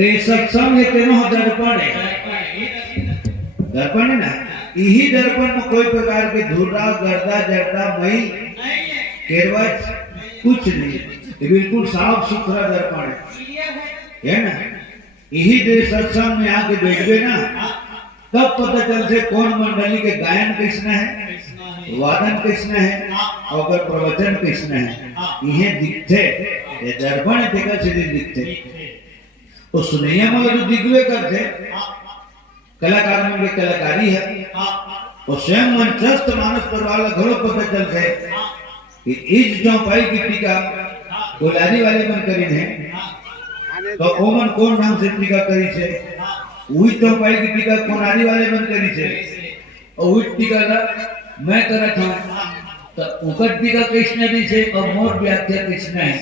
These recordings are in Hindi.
ते सत्संग है तेनो दर्पण है, दर्पण है ना, यही दर्पण में कोई प्रकार की धूरा गर्दा जर्दा मई केरवच कुछ नहीं, ये बिल्कुल साफ सुथरा दर्पण है ना। यही देर सत्संग में आके बैठ गए ना, तब पता चलते कौन मंडली के गायन किसने है, वादन किसने है और प्रवचन किसने है, यह दिखते ये दर्पण देखा सीधे दिखते। तो सुनैया मगर तो दिग्वे करते, कलाकार में कलाकारी है और स्वयं मंचस्थ मानस पर वाला घरों पता चलते कि इस चौपाई की टीका कोलारी वाले मन करी है, तो ओमन कौन नाम से टीका करी से, वही चौपाई की टीका कोनारी वाले मन करी से और वही टीका का मैं करा था, तो उनका टीका कृष्ण दी से और मोर व्याख्या कृष्ण है,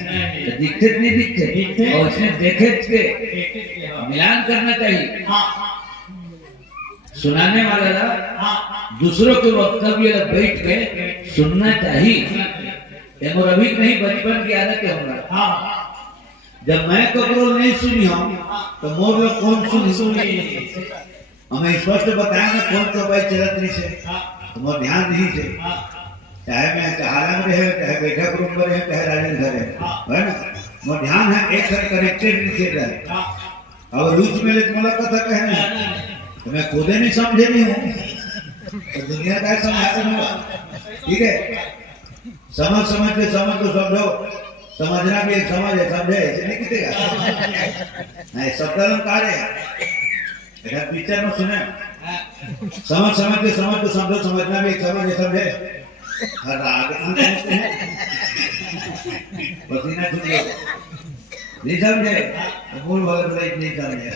तो दिखते नहीं दिखते और उसने देखे थे मिलान करना चाहिए। सुनाने वाला दूसरों के वक्तव्य बैठ के सुनना चाहिए, और अभी नहीं बचपन की आदत है हमारा। जब मैं कपड़ो नहीं सुनी हूँ तो मोर लोग कौन सुनी, हमें स्पष्ट बताया ना कौन चौपाई चलत नहीं से, तो मोर ध्यान नहीं से, चाहे मैं कहारा में रहे, चाहे बैठक रूम में रहे, चाहे राजन घर है ना, मोर ध्यान है एक साथ कनेक्टेड नहीं से रहे। अब रूच में लेकिन मला कथा कहना तो मैं खुदे नहीं समझे नहीं हूँ, तो दुनिया का समझाते हूँ, ठीक है। समझ समझ के समझ तो समझो, समझना भी एक समझ है, समझे ऐसे नहीं कितेगा नहीं, शब्द अलंकार है, पिक्चर में सुने समझ समझ के समझ तो समझो, समझना भी एक समझ है, समझे हर आगे पसीना छूट गया नहीं समझे, मूल वाले बोले नहीं समझे,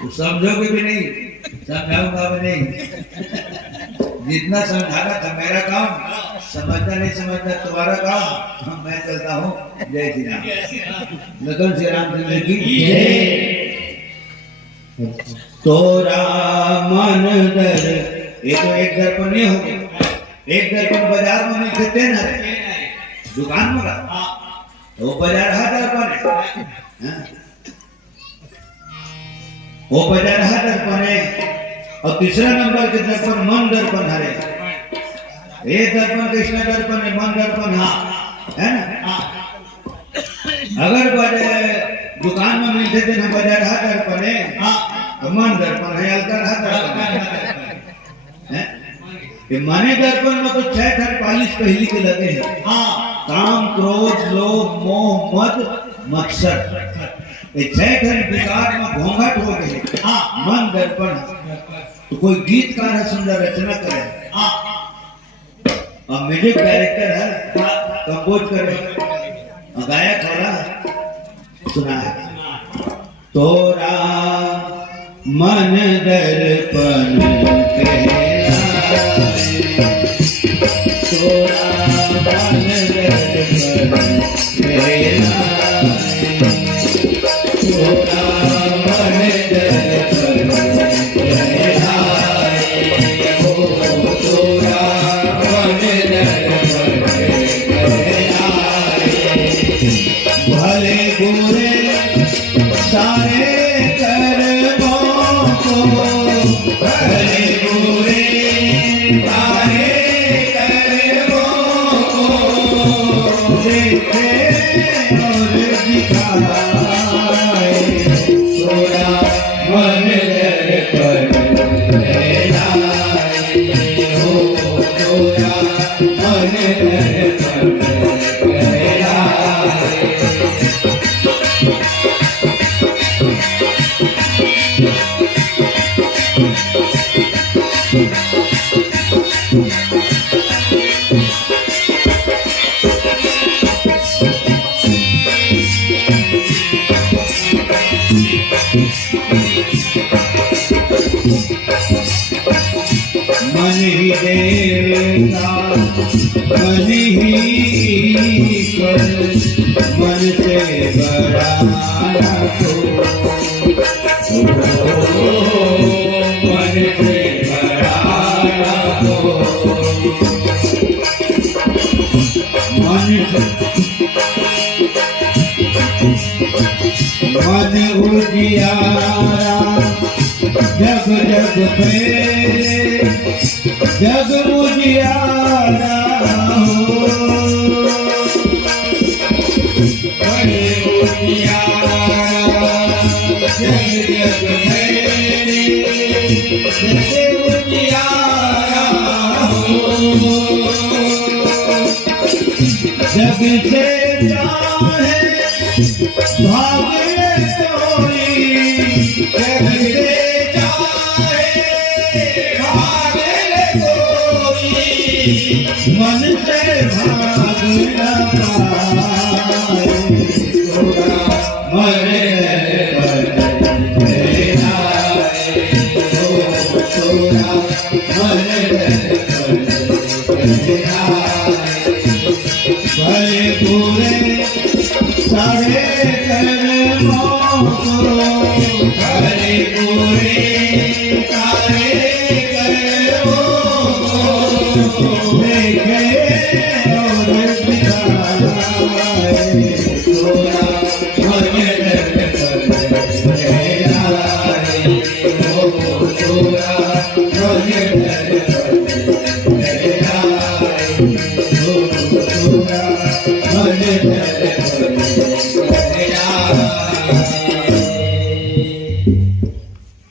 तो समझोगे भी नहीं, समझाऊंगा भी नहीं। जितना समझाना था मेरा काम, समझना नहीं समझना तुम्हारा काम, मैं चलता हूँ। जय श्री राम, नकल श्री रामचंद्र की जय। तोरा मन दर, ये तो एक दर्पण नहीं हो गया, एक दर्पण बाजार में मिलते थे ना, दुकान में का वो बाजार हा दर्पण है, वो बाजार हा दर्पण है। और तीसरा नंबर के दर्पण मन दर्पण है, ये दर्पण कृष्ण दर्पण है, मन दर्पण है ना। अगर दुकान में मिलते थे ना बाजार हा दर्पण है, तो मन दर्पण है, अलकर हा दर्पण है। माने दर्पण में तो 6 ठन पालिश पहली के लगे हैं, काम क्रोध लोभ मोह मद मत्सर, ये 6 ठन विकार में घोंघट हो गए। मन दर्पण तो कोई गीतकार है, सुंदर रचना करे और म्यूजिक डायरेक्टर है, कंपोज करे, गायक वाला सुना है। तोरा मन दर्पण तोरा मन दर्पण तोरा मन दर्पण भले बुरे सारे कर्मों को, भले बुरे सारे कर्मों को देखे और दिखाए, तोरा मन दर्पण हो, तोरा मन दर्पण मन ही देवता मन ही ईश्वर, मन से बड़ा को, मन से बड़ा को, मन उजिया में जग उजियारा हो, बड़े उजियारा जग में जग उजियारा हो, जग से चाहे भागे कोई, जग से मन से भाग न पाए, मरे भले पूरे सारे कर्मों को, भले पूरे सारे कर्मों को देखे और दिखाए, थोड़ा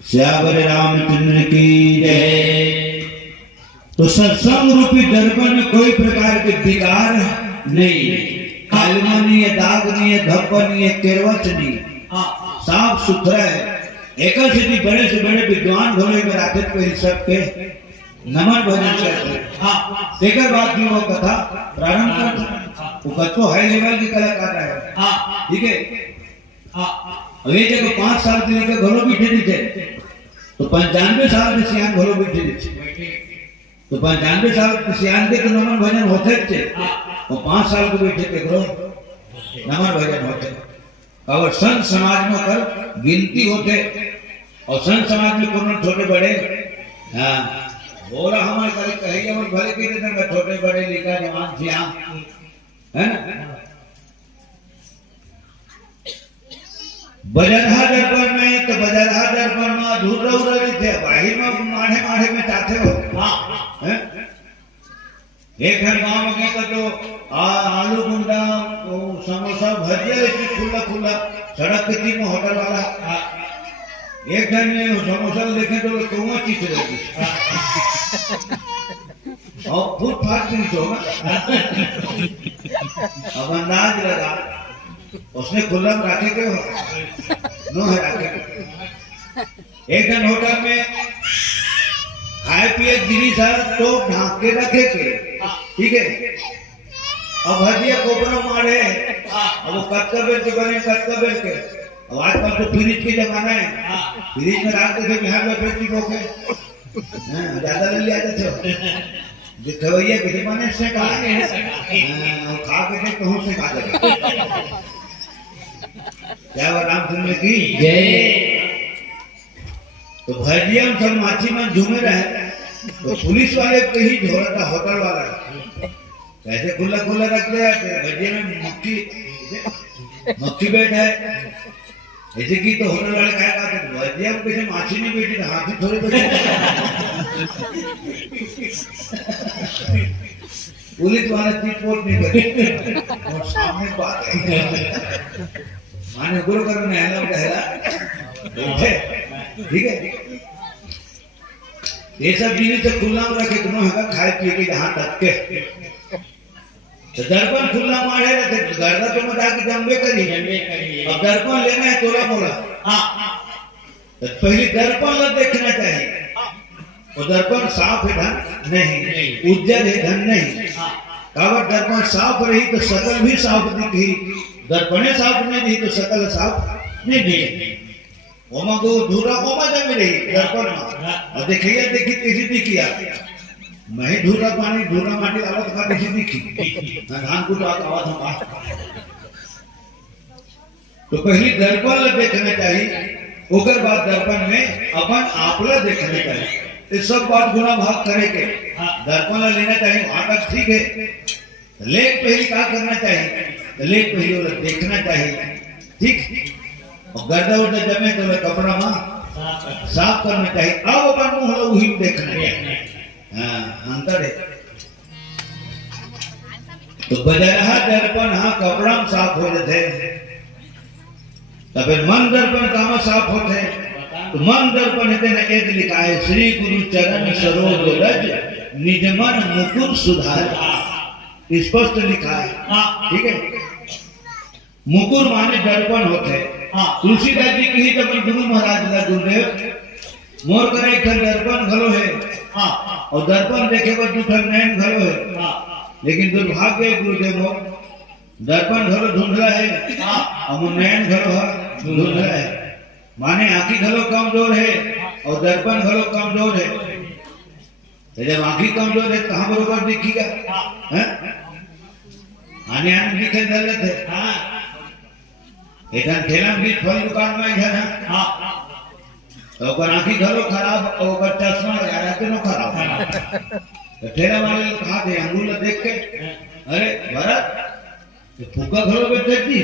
श्यावर रामचंद्र की जय। तो सत्संग रूपी दर्पण में कोई प्रकार के विकार नहीं, कालिमा नहीं है, दाग नहीं है, धब्बा नहीं है, केरवच नहीं, साफ सुथरा है। एक बड़े से बड़े विद्वान घोड़े में रात पे सबके नमन भजन करते। एक बात की वो कथा प्रारंभ करते, वो कथो हाई लेवल की कलाकार है, ठीक है। अब ये जब 5 साल के लेकर घोड़ों बैठे थे, तो 95 साल के सियान घोड़ों बैठे थे, तो 95 साल के सियान के तो नमन भजन होते थे, और 5 साल के बैठे थे घोड़ों नमन भजन होते। और संत समाज में कर गिनती होते, और संत समाज में कौन छोटे बड़े, हाँ बोला हमारे कल कहे हम भले के दिन छोटे बड़े लिखा जवान सियान है ना। बजरहा दर्पण में तो बजरहा दर्पण में अधूरा उधर थे, बाहर में माढ़े माढ़े में चाहते हो, हाँ एक घर गांव में गए तो आलू गुंडा समोसा भजिया खुला खुला सड़क के तीन होटल वाला, एक घर में समोसा देखे तो कौआ चीज रहती और फुटपाथ दिन सो, अब अंदाज लगा उसने खुला रखे के नो है रखे। एक दिन होटल में खाए पिए गिरी सर तो ढांक के रखे के, ठीक है। अब भजिया कोपरा मारे, अब वो कच्चा बेर के बने कच्चा बेर के, अब आजकल तो फ्रिज के जमाना है, फ्रिज में रख के बिहार में बेटी को के ज्यादा ले लिया जाते जो खवैया के जमाने से खा के कहूँ से खा जाते। क्या रामचंद्र की जय। तो भजिया हम सब माछी में झूमे रहे, तो पुलिस वाले पे ही झोरा था होटल वाला, ऐसे खुला खुला रख दिया। भजिया में मक्खी बैठ है, ऐसे की तो होटल वाले क्या कहते भजिया में कैसे माछी नहीं बैठी, हाथी थोड़ी बैठे। पुलिस वाले रिपोर्ट नहीं करे और सामने बात है माने गुरु करो ने हला ठीक है। ये सब चीजें तो खुला में रखे दोनों हका खाए पिए के जहां तक के, तो दर्पण खुला मारे रखे गर्दा तो मत आके जम्बे करी, अब दर्पण लेना है तोला मोला, तो पहले दर्पण ला देखना चाहिए। और दर्पण साफ है धन नहीं, उज्जवल है धन नहीं। काबर दर्पण साफ रही तो सकल भी साफ दिखी, दर्पणे साफ नहीं दी तो सकल साफ नहीं दिखे। ओमा को धूरा ओमा जम रही दर्पण में, और देखिए देखी किसी दिखिया मैं धूरा पानी धूरा माटी अलग का किसी दिखी धान को आवाज हम। तो पहले दर्पण देखना चाहिए, ओकर बाद दर्पण में अपन आपला देखना चाहिए। इस सब बात गुना भाग करे के दर्पण लेना चाहिए, वहां तक ठीक है। लेख पहले क्या करना चाहिए, लेख पहले देखना चाहिए, ठीक। और गर्दा उर्दा जमे तो कपड़ा में साफ करना चाहिए। अब अपन मुंह हो वही देखना है। हाँ अंतर है। तो बजरहा दर्पण हाँ कपड़ा में साफ हो जाते, तब मन दर्पण काम साफ होते। तो मन दर्पण है ना एक लिखा है श्री गुरु चरण सरोज रज निज मन मुकुर सुधार, स्पष्ट लिखा है। ठीक है, मुकुर माने दर्पण होते। तुलसीदास जी की ही तो गुरु महाराज ला गुरुदेव मोर करे एक दर्पण घलो है और दर्पण देखे पर दूसरा नयन घलो है, लेकिन दुर्भाग्य गुरुदेव दर्पण घलो ढूंढ रहा है और नयन घलो ढूंढ रहा है। माने आंखी घलो कमजोर है और दर्पण घलो कमजोर है। तो जब आंखी कमजोर है कहाँ बरोबर दिखेगा? आने आने दिखे गलत है। एक ठेला भी फल दुकान में है तो ओकर आंखी घलो खराब और ओकर चश्मा दोनों खराब। तो ठेला वाले कहा थे अंगूर देख के अरे भरत फूका घलो बेचती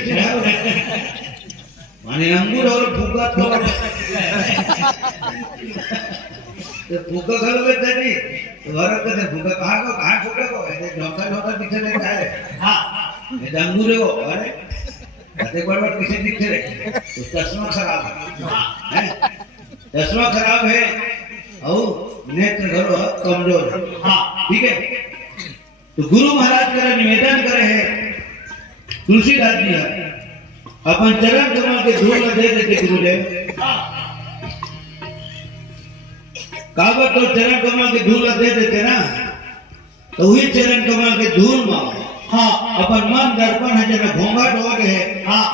माने अंगूर और फूका तो फूका घलो बेचती। तो भरत कहते फूका कहाँ फूका को ऐसे ढोका ढोका दिखे रहता है। हाँ ये अंगूर है वो। अरे कहते बड़बड़ किसे दिखे रहे तो चश्मा खराब है, चश्मा खराब है और नेत्र घरो कमजोर है। ठीक है, तो गुरु महाराज का निवेदन करे है तुलसीदास जी अपन चरण कमल के धूल दे देते गुरुदेव। कागज तो चरण कमल के धूल दे देते ना, तो वही चरण कमल के धूल में अपन मन दर्पण है जब घोंघट हो गए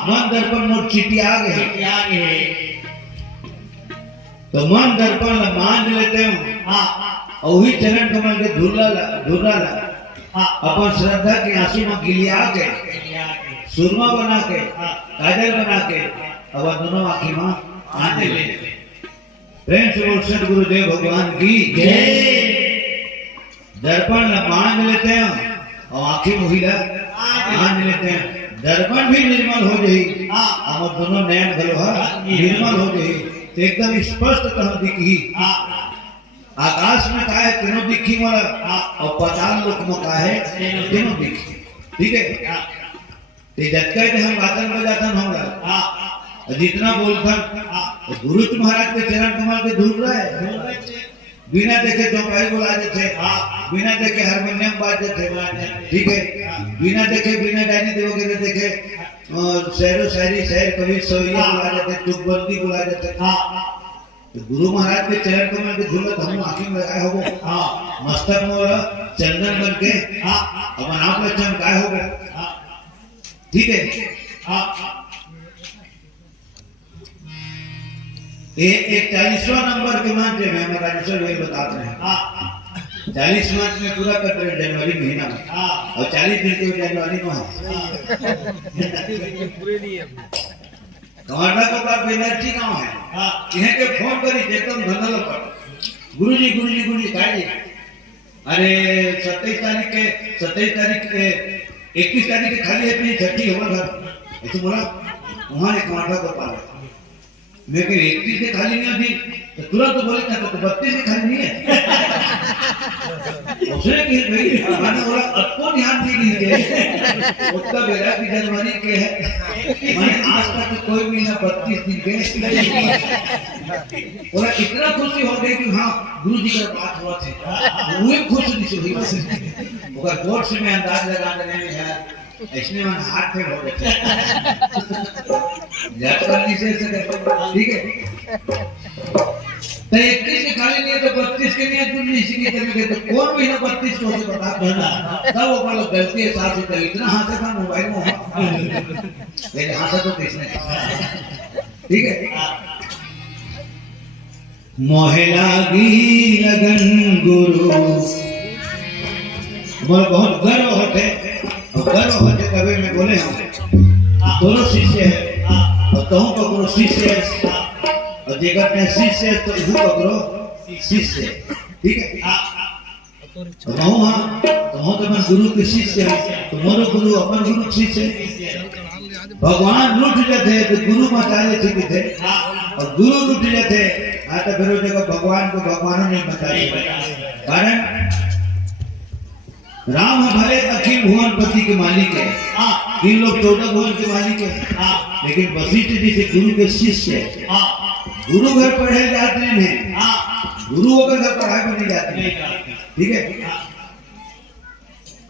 मन दर्पण मोर चिटिया गए तो मन दर्पण मान लेते हैं और वही चरण कमल के धूला अपन श्रद्धा के आंसू में गिलिया के सुरमा बना के काजल बना के अब दोनों आंखी में आने ले। प्रेम से बोल सत गुरुदेव भगवान की जय। दर्पण मान लेते हैं और आंखें महिला मान लेते हैं, दर्पण भी निर्मल हो जाए और दोनों नयन घलो निर्मल हो जाए तो एकदम स्पष्ट कह दिखी। आकाश में का है तीनों दिखी वाला और पाताल लोक में का है तीनों दिखी। ठीक है, ते जटका के हम गातन बजातन होगा जितना बोलथन गुरु महाराज के चरण कमल के धूल रहा है। बिना देखे चौपाई बुला देते, बिना देखे हारमोनियम बाजते थे। ठीक है, बिना देखे बिना डायनी वगैरह देखे शहरों शायरी शहर कवि सवैया बुला देते, चुपबंदी बुला देते। तो गुरु महाराज के चरण कमल के धूल हम आंखी में लगाए हो मस्तक में चंदन बन के अपन आप में चमकाए हो गए। ठीक है, एक 40वां नंबर के मंत्र में हम राजेश्वर भाई बताते हैं 40 मंथ में पूरा करते हैं जनवरी महीना में और 40 दिन के जनवरी में कमांडा को बात एनर्जी गांव है इन्हें के फोन करी एकदम धंधल पर गुरुजी काहे अरे 27 तारीख के 21 तारीख के खाली है अपनी छठी होगा घर ऐसे बोला वहां एक कमांडा को पाला लेकिन 31 से खाली नहीं होती तो तुरंत बोले ना तो 32 से खाली नहीं है। उसने कि भाई मैंने बोला आपको ध्यान नहीं दिए उसका बेरा की जनवरी के है मैंने आज तक कोई महीना 32 दिन के बोला इतना खुशी हो गई कि हाँ गुरु जी का बात हुआ थे वो खुश नहीं हुई बस अगर बोर्ड से मैं अंदाज लगा देने में यार इसमें मन हाथ फेल हो गए करनी से ठीक है तो 21 के खाली नहीं है तो 32 के नहीं तुम इसी की तरीके तो कौन महीना 32 को से बता देना तब वो वाला गलती है साथ से इतना हाथ से मोबाइल में लेकिन हाथ तो किसने ठीक है मोहला की लगन गुरु बहुत गर्व होते कभी में बोले हम दोनों शिष्य है और कहूँ पकड़ो शिष्य है और जगत में शिष्य है तो इधू पकड़ो शिष्य ठीक है तो तो मैं गुरु के शिष्य है तो मोरो गुरु अपन गुरु शिष्य भगवान लुट जाते तो गुरु मचाले ठीक थे और गुरु लुट जाते आ तो फिर जगह भगवान को भगवान नहीं बताए, कारण राम हमारे अखिल भुवन पति के मालिक है, तीन लोग 14 भुवन के मालिक है, लेकिन वशिष्ठ जी से गुरु के शिष्य है। गुरु घर पढ़े जाते हैं, गुरु होकर घर पढ़ाई में नहीं जाते, ठीक है।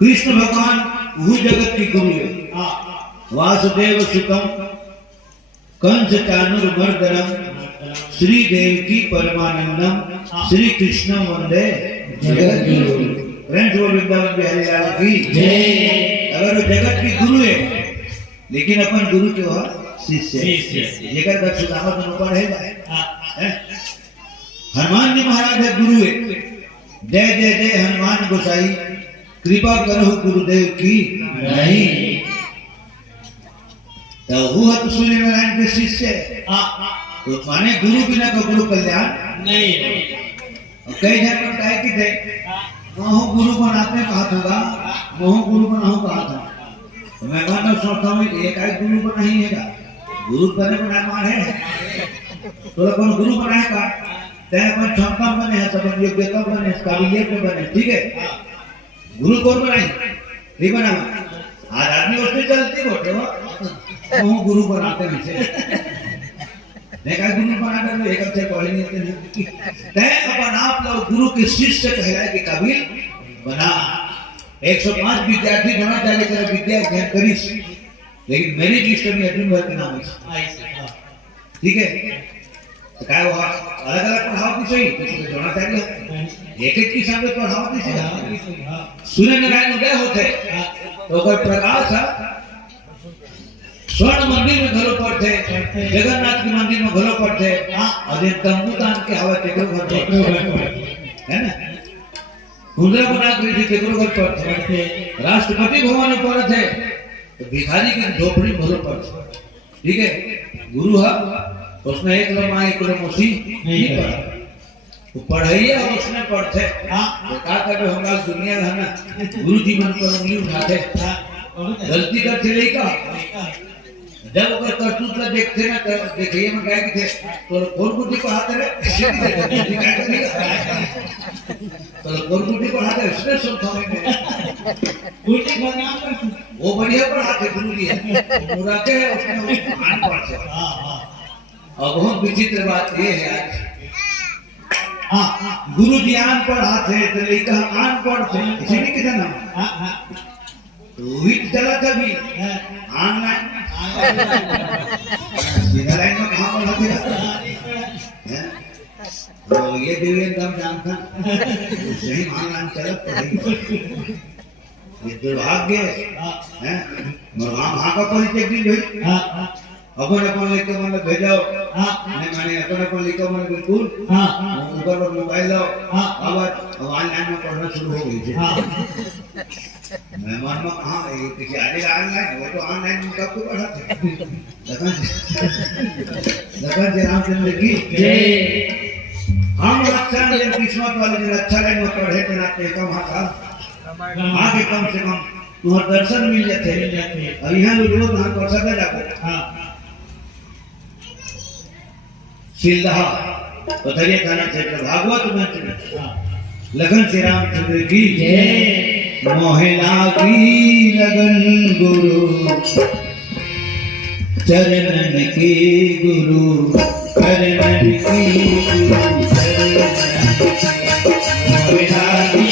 कृष्ण भगवान वो जगत की गुरु है। वासुदेव सुतम कंस चाणूरमर्दनम श्री देवकी परमानंदम श्री कृष्ण वंदे जगत गुरु। फ्रेंड्स, वो वृंदावन बिहारी लाल की जय। अगर वो जगत की गुरु है, लेकिन अपन गुरु के वह शिष्य है, जेकर का सुदामा दोनों पर है। हनुमान जी महाराज है गुरु है। जय जय जय हनुमान गोसाई, कृपा करो गुरुदेव की नहीं। तो वो तो सूर्य नारायण के शिष्य है, तो माने गुरु बिना का गुरु कल्याण नहीं। कई जन बताए कि थे मोह गुरु बनाते कहा था, मोह गुरु बनाओ कहा था। मैं मानव सोचता हूँ एक गुरु बना ही है, गुरु बने बना मार है तो कौन गुरु बनाएगा, चाहे अपन क्षमता बने है, सब योग्यता बने, काबिलियत में बने, ठीक है। गुरु कौन बनाए, नहीं बना। आज आदमी उसमें चलती बोलते हो मोह गुरु बनाते नहीं, गुरु बनाकर तो एक अच्छे पढ़े नहीं थे। अपन आप लोग गुरु के शिष्य कहलाए कि काबिल बना। 105 विद्यार्थी बना चाहिए तेरा विद्या ज्ञान करीस, लेकिन मेरी लिस्ट में अर्जुन भर के नाम है, ठीक है। तो क्या हुआ, अलग अलग पढ़ाओ की सही, किसी को जोड़ना चाहिए, एक एक की सामने पढ़ाओ की सही। सूर्य नारायण उदय होते तो कोई प्रकाश स्वर्ण मंदिर में घरों पर थे, जगन्नाथ के मंदिर में घरों पर थे, और एक तंबू तान के हवा टेकरो घर है ना, कुंडला बना के टेकरो घर पर थे, राष्ट्रपति भवन पर थे, तो भिखारी की झोपड़ी घरों पर थे, ठीक है। गुरु है उसने एक लो माँ एक लो मुसी नहीं पढ़ा, वो पढ़ाइए और उसने पढ़ते, तो क्या कर हम लोग दुनिया है ना, गुरु जी मन पर उंगली उठाते, गलती करते लेगा। जब अगर करतूत ला देखते ना, देखिए मैं क्या थे तो कौन बुद्धि पढ़ाते रहे, तो कौन बुद्धि पढ़ाते इसने सुनता वो बढ़िया पढ़ाते गुरु जी पूरा के उसने आन पढ़ते। और बहुत विचित्र बात ये है आज, गुरु जी आन पढ़ाते तो लेकर आन पढ़ते, इसीलिए कितना नाम तो ही चला कभी ऑनलाइन सीधा लाइन में कहाँ पर लगे हैं, तो ये भी एकदम जानता सही ऑनलाइन चला पड़ेगा, ये दुर्भाग्य है। वहाँ का परिचय दी भाई अपन अपन लेकर मतलब भेजाओ, नहीं माने अपन लेकर मतलब बिल्कुल ऊपर पर मोबाइल लाओ, अब ऑनलाइन में पढ़ना शुरू हो गई है। मेहमान में कहाँ किसी आगे ऑनलाइन, वो तो ऑनलाइन में कब को पढ़ाते लखन जी रामचंद्र की जय। हम अच्छा नहीं किस्मत वाले जो अच्छा लाइन में पढ़े तो नाते कम हाथा आगे कम से कम तुम्हारे दर्शन मिल जाते, और यहाँ लोग रोज वहाँ पर सदा जाते सिलदहा पथरिया थाना क्षेत्र भागवत मंत्र लखन श्री रामचंद्र की जय। मोहला की लगन गुरु चरणन की गुरु चरणन की गुरु मोहला की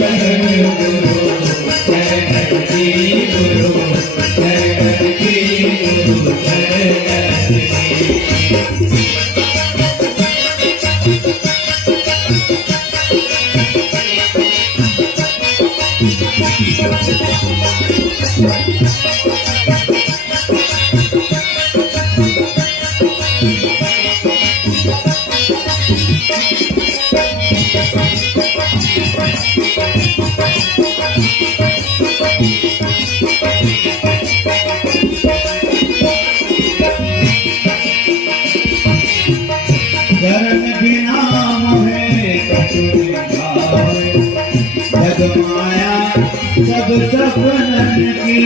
लगन गुरु चरणन की गुरु चरणन की गुरु चरणन की। सब सपनन की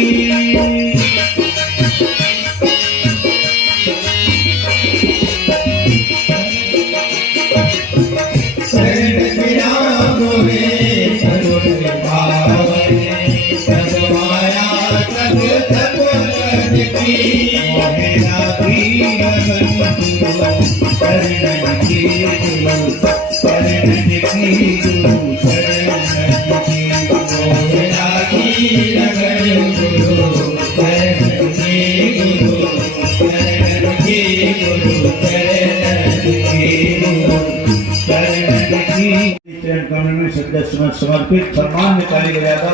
ताली बजा दो।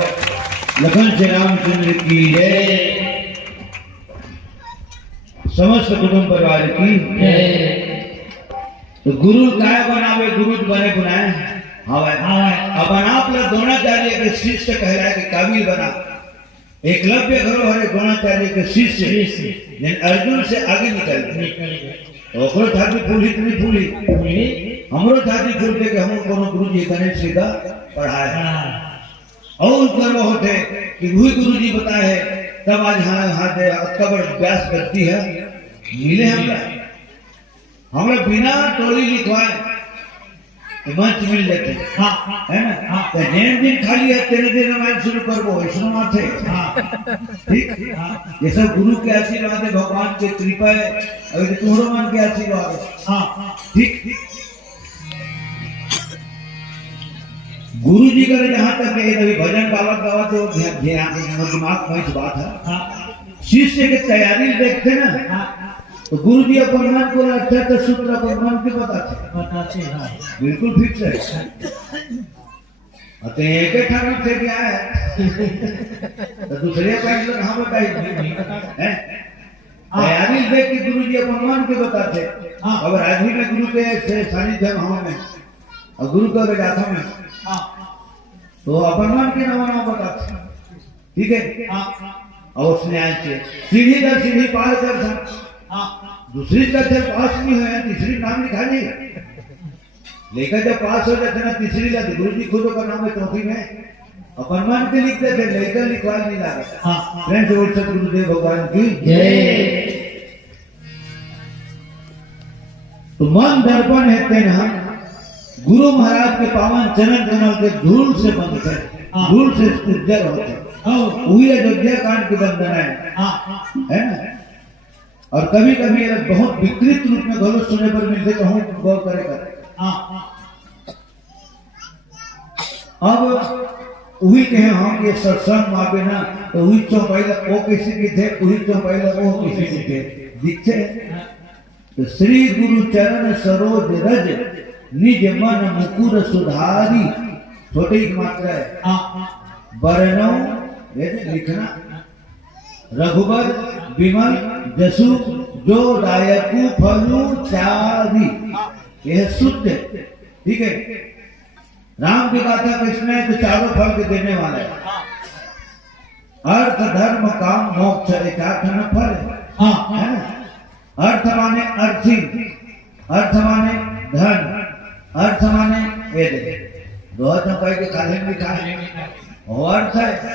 लखन श्री रामचंद्र की जय, समस्त कुटुंब परिवार की जय। तो गुरु काय बनावे, गुरु बने बुनाए हवा। अब आप लोग द्रोणाचार्य के शिष्य कहलाए कि काबिल बना। एकलव्य घरो हरे द्रोणाचार्य के शिष्य अर्जुन से आगे निकल गए। ओकरो छाती फूली इतनी फूली, हमरो छाती फूलते कि हम कोनो गुरु जी गणेश जी का पढ़ाए और गर्व होते कि वही गुरु जी बताए है। तब आज हाँ कबर व्यास करती है मिले हमरा बिना टोली लिखवाए मंच मिल जाते है ना। तो जैन दिन खाली है तेरे दिन रामायण शुरू करबो वैष्णव माथे। ठीक, ये सब गुरु के आशीर्वाद है, भगवान के कृपा है, अभी तुम्हारो मन के आशीर्वाद है। ठीक, गुरु जी का जहाँ तक है अभी भजन गावत तो दिमाग में बात है। शिष्य की तैयारी देखते ना तो गुरु जी अपन मन को अच्छा तो सूत्र अपन मन के बताते बिल्कुल फिक्स है। अते एक ठाकुर से क्या है तो दूसरे पॉइंट लोग हाँ बताइए हैं तैयारी देख के गुरु जी अपन मन के बताते। अब राजवी में गुरु के सानिध्य में और गुरु का गाथा में तो अपन मन के नवा बताते। ठीक है, और उसने आज सीढ़ी दर सीढ़ी पार कर दूसरी दर्जन पास नहीं हुआ, तीसरी नाम लिखा नहीं। लेकर जब पास हो जाते ना तीसरी का गुरु जी खुद का नाम है चौथी में अपन मन के लिखते थे, लेकर लिखवा नहीं ला रहे। फ्रेंड्स बोल सकते गुरुदेव भगवान की जय। तो मन दर्पण है ना गुरु महाराज के पावन चरण कमल के धूल से बंद है, धूल से उज्जवल होते हैं। वही अयोध्या कांड की वंदना है ना। और कभी कभी बहुत विकृत रूप में गलत सुनने पर मिलते तो हम गौर करेगा। अब वही कहे हम ये सत्संग मापे ना तो वही चौपाइला वो किसी की थे, वही चौपाइला वो किसी की थे दिखते। तो श्री गुरु चरण सरोज रज निज मन मुकुर सुधारी, छोटी की मात्रा है। वर्णो लिखना रघुबर विमल जसु जो दायकु फलु चारी, यह शुद्ध। ठीक है, राम की गाथा कृष्ण है तो चारों फल के देने वाला है। अर्थ धर्म काम मोक्ष एकाठन फल है ना। अर्थ माने अर्थी, अर्थ माने धन, अर्थ माने वेद। दो चौपाई के खाले में लिखा है और अर्थ है।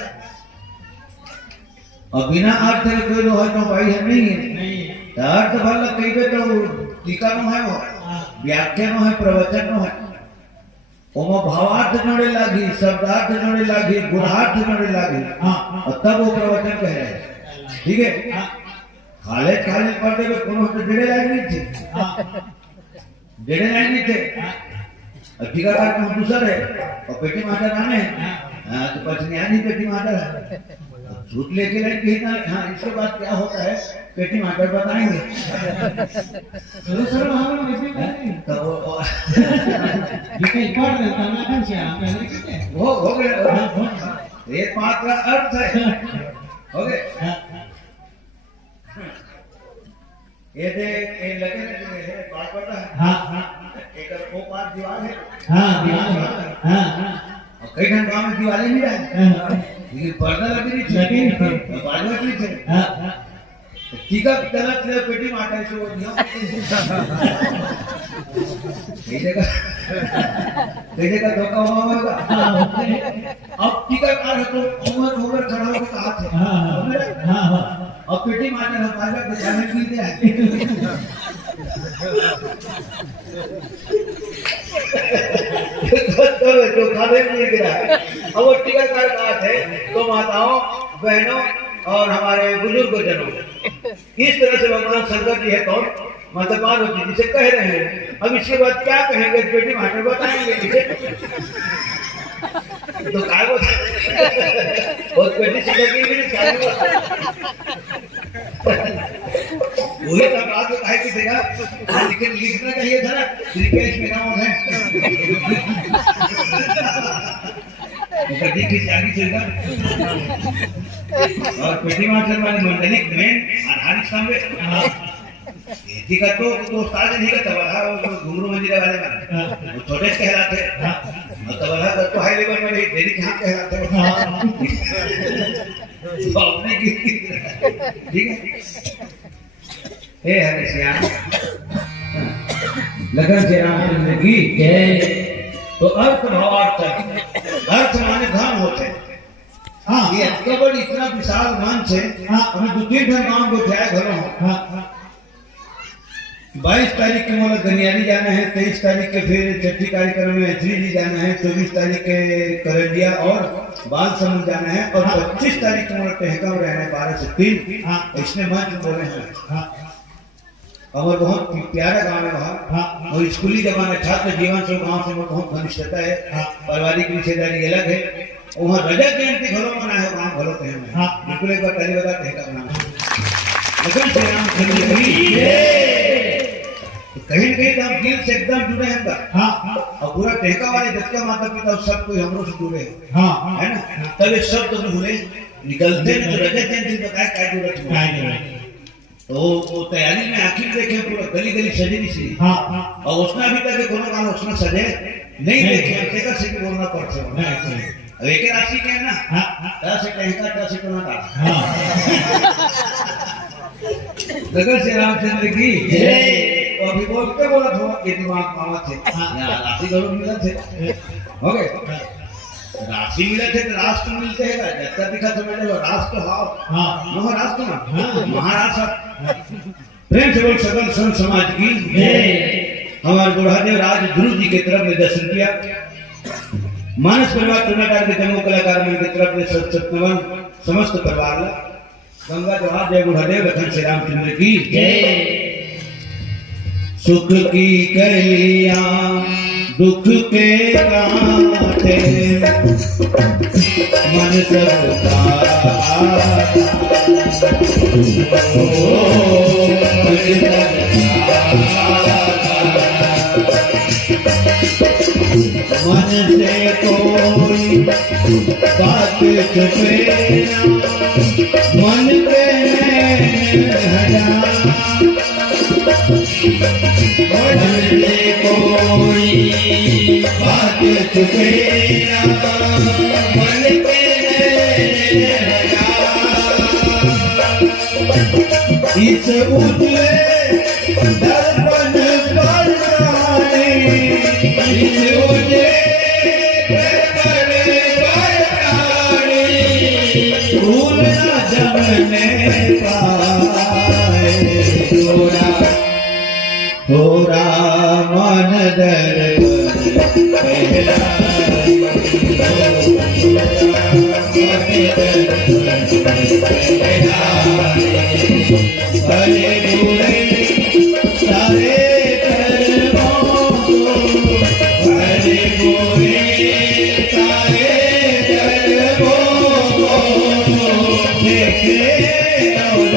और बिना अर्थ के कोई लोहा चौपाई है नहीं है। अर्थ भल कही तो टीका नो है, वो व्याख्या नो है, प्रवचन नो है। ओमा भावार्थ नड़े लागी, शब्दार्थ नड़े लागी, गुणार्थ नड़े लागी और तब वो प्रवचन कह रहे हैं। ठीक है, खाले खाले पढ़ते हुए कोनो तो डेढ़े लाइन नहीं थे, डेढ़े लाइन नहीं थे। टीका का हम दूसरा है और पेटी माता नाने तो पत्नी आनी पेटी माता है। झूठ लेके रहे ना। हाँ, इसके बाद क्या होता है पेटी माता बताएंगे। वो हो गए एक मात्रा अर्थ है हो गए। ये दे ये लगे ना ये बात पता है। हाँ, एक वो पास दीवार है। हाँ, दीवार है। और कई ढंग गाँव में दीवारें नहीं है लेकिन पर्दा लगी थी, बाजू लगी थी। टीका गलत है पेटी माता से वो नियम कई जगह धोखा हुआ होगा। अब टीका कार है तो उम्र खड़ा होकर कहा थे अब पेटी माता ने बाजा को जाने की दिया तो खाने नहीं गिरा। अब वो टीका कार कहा थे तो माताओं बहनों और हमारे बुजुर्गजनों इस तरह से भगवान शंकर जी है कौन माता पार्वती जी से कह रहे हैं। अब इसके बाद क्या कहेंगे बेटी मास्टर बताएंगे इसे तो काय बहुत बेटी से लगी भी नहीं वही तो बात कहे कि देखा लेकिन लिखना चाहिए था ना रिकेश में नाम है कभी की आगे चलता और पेटी मास्टर वाली मंडली मेन आधारित सामने ठीक है तो उस्ताद नहीं करता वाला वो घुंगरू मंजिले वाले में वो छोटे कहलाते मतलब वाला तो हाई लेवल में नहीं देरी कहाँ कहलाते तो अपने की ठीक है हे हरे श्याम लगन से रामचंद्र की जय। तो अर्थ भावार्थ अर्थ माने धन होते हाँ ये इतना बड़ी इतना विशाल मंच है हाँ हमें दो तीन गांव को जाए घरों हाँ 22 तारीख के मोला गनियारी जाना है 23 तारीख के फिर छठी कार्यक्रम में अजरी जी जाना है 24 तारीख के करंडिया और बाल समूह जाना है और 25 तारीख को मोला टहका में रहना है 12 से 3 हाँ इसमें मंच बोले हैं हाँ और बहुत प्यारा गाँव है वहाँ और स्कूली जमाना छात्र जीवन से गाँव से बहुत घनिष्ठता है पारिवारिक रिश्तेदारी अलग है वहाँ रजत जयंती घरों मना है गाँव घरों के हैं बिल्कुल एक बार पहली बार टहका बनाना लगन श्री रामचंद्र की कहीं न कहीं हम दिल से एकदम जुड़े हैं हाँ और पूरा टहका वाले जितना माता पिता सब कोई हमरों से जुड़े हैं हाँ है ना तब ये शब्द भूले निकलते हैं तो रजत जयंती बताया क्या जरूरत है तो वो तैयारी में आखिर देखे पूरा गली गली सजी सी हाँ और उसने अभी तक कोनो गाना उसने सजे नहीं देखे टहका से भी बोलना पड़ता है अब एक राशि क्या है ना हाँ से टहका से कोना का हाँ लगन श्री रामचंद्र की जय। अभी बोलते बोला थोड़ा के दिमाग मामा थे राशि गरुड़ मिला थे हो गए राशि मिले थे तो राष्ट्र मिलते हैं जब दिखा समझ लो राष्ट्र हाव महाराष्ट्र ना महाराष्ट्र प्रेम से बोल सकल संत समाज की हमारे बुढ़ादेव राज ध्रुव जी की तरफ ने दर्शन किया मानस परिवार टूर्नाटार के जम्मू कलाकार मंच की तरफ ने सत्संगवन समस्त परिवार गंगा जवाहर जय बुढ़ादेव लखन श्री रामचंद्र की जय। सुख की कलियां दुख के कांटे मन सबका मन से कोई बात छुपे मन के हटा मन से कोई बात छुपे मन के हटा इस उजले दर्पण पर इस उजले भूल न जमने पाए थोड़ा मन दर हरे बुरे सारे कर्मों हरे बुरे सारे कर्मों देखे और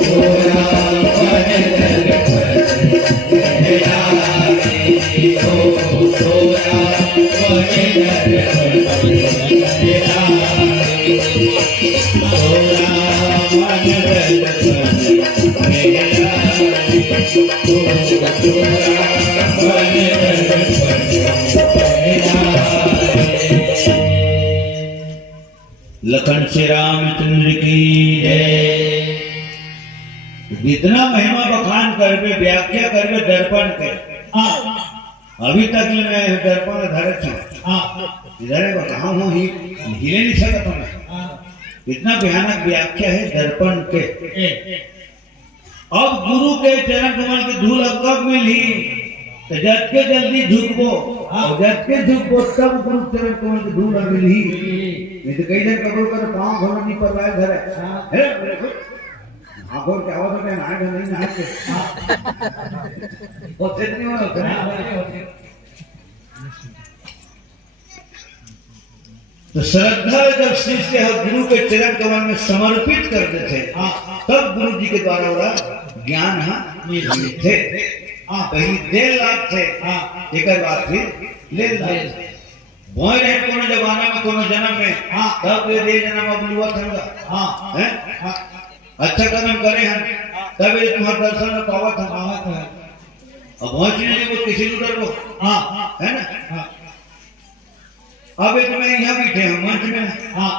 थोड़ा मन दर लखन श्री रामचंद्र की जय। जितना महिमा बखान करबे व्याख्या करबे दर्पण के अभी तक मैं दर्पण धरे था इधर कहा हूँ ही हिले नहीं सकता मैं इतना भयानक व्याख्या है दर्पण के। अब गुरु के चरण कमल की धूल अब कब मिली तो जब के जल्दी झुकबो जब के झुकबो तब गुरु चरण कमल की धूल मिली नहीं तो कई दिन कबूल कर पाँव घोड़ा नहीं पर रहा घर है आंखों क्या हो तो नहाए नहीं नहाए होते नहीं होते तो श्रद्धा जब शिष्य गुरु के चरण कमल में समर्पित करते थे तब गुरु जी के द्वारा वाला ज्ञान मिले थे। पहली 1.5 लाख थे एक बात फिर ले भोय रहे कोनो जमाना में कोनो जन्म में हां तब ये दे जन्म अब लुआ थंगा हां हैं अच्छा कर्म करे हम तब ये तुम्हारा दर्शन पावत हम आवत है अब पहुंचने ने वो किसी को डर को हां है ना हां अब ये मैं यहां बैठे हैं मंच में हां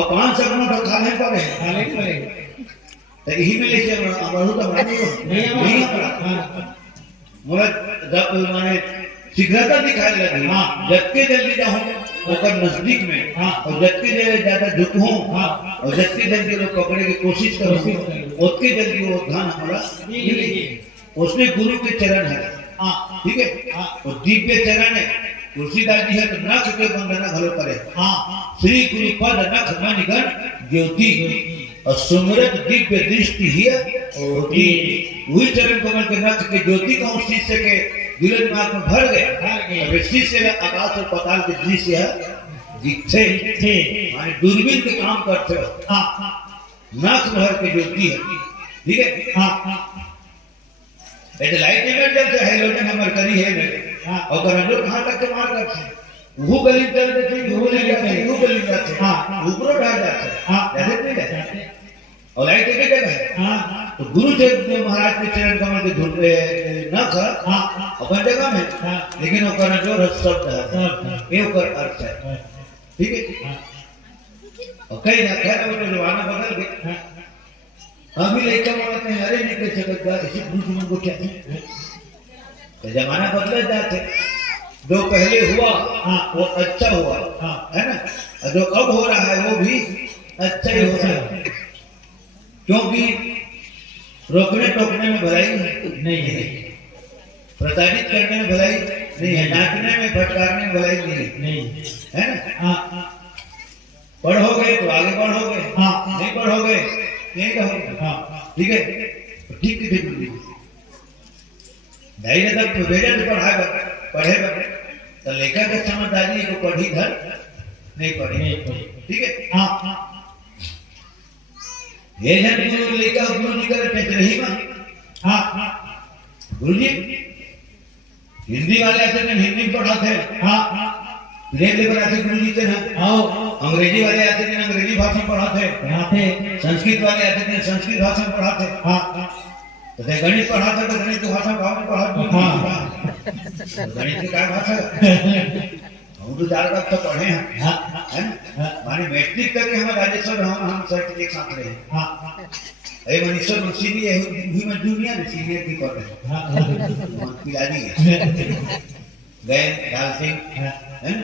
और 5 सपनों तो खाने पड़े तो यही में लेके अमरू तो नहीं पड़ा मोरा जब माने शीघ्रता दिखाने लगी हां जबकि जल्दी जाऊं ओकर नजदीक में हां और जबकि ज्यादा झुकूं हां और जबकि जल्दी लोग पकड़े की कोशिश करूं उतनी जल्दी वो ध्यान हमारा मिलेगी उसमें गुरु के चरण है हां ठीक है हां और दिव्य चरण है तुलसीदास जी है तो नख के वंदना भलो करे हां श्री गुरु पद नख मणिगण ज्योति और सुमरत दिव्य दृष्टि है और वही चरण कमल के नख के ज्योति का उस शिष्य के दिल दिमाग में भर गए अब शिष्य आकाश और पाताल के दृश्य है दिखते माने दूरबीन के काम करते हो हां नख भर के ज्योति है ठीक है हां ये लाइट निकल जाते हेलोजन हमर करी है हां और हम लोग कहां तक मार करते वो गली चल देते वो ले जाते वो गली जाते हां ऊपर ढाल जाते हां जैसे नहीं जाते और लाइट के जगह है हां तो गुरु जी महाराज के चरण कमल के धूल पे न कर हां अपन जगह में हां लेकिन ओकर जो शब्द है ये ओकर अर्थ है ठीक है और कई ना खैर वो जमाना बदल गया अभी लेकर बोलते हैं अरे नहीं कैसे करता इसी गुरु जी को क्या तो जमाना बदल जाते जो पहले हुआ हाँ वो अच्छा हुआ हाँ है ना जो अब हो रहा है वो भी अच्छा ही हो रहा है क्योंकि रोकने टोकने में भलाई नहीं है प्रताड़ित करने में भलाई नहीं है डांटने में फटकारने में भलाई नहीं है ना हाँ पढ़ोगे तो आगे बढ़ोगे हाँ नहीं पढ़ोगे नहीं रहोगे हाँ ठीक है ठीक ठीक धैर्य तक भेजा तो पढ़ेगा तो लेकर के समझदारी को पढ़ी घर नहीं पढ़े ठीक है हाँ ये जन गुरु लेकर गुरु जी कर टेंशन रही बा हाँ गुरु जी हिंदी वाले आते हैं हिंदी पढ़ाते हाँ लेकर आते गुरु जी के ना अंग्रेजी वाले आते हैं अंग्रेजी भाषा पढ़ाते संस्कृत वाले आते हैं संस्कृत भाषा पढ़ाते हाँ तो गणित पढ़ाते तो गणित की भाषा पढ़ाते गणित की क्या भाषा हम तो 4 तक तो पढ़े हैं है ना माने मैट्रिक तक हम राजेश्वर हम सर्टिफिकेट साथ रहे हैं ए मनीषर मुंशी भी ही में दुनिया में सीनियर की पढ़ रहे हैं पिलानी है गए लाल सिंह है ना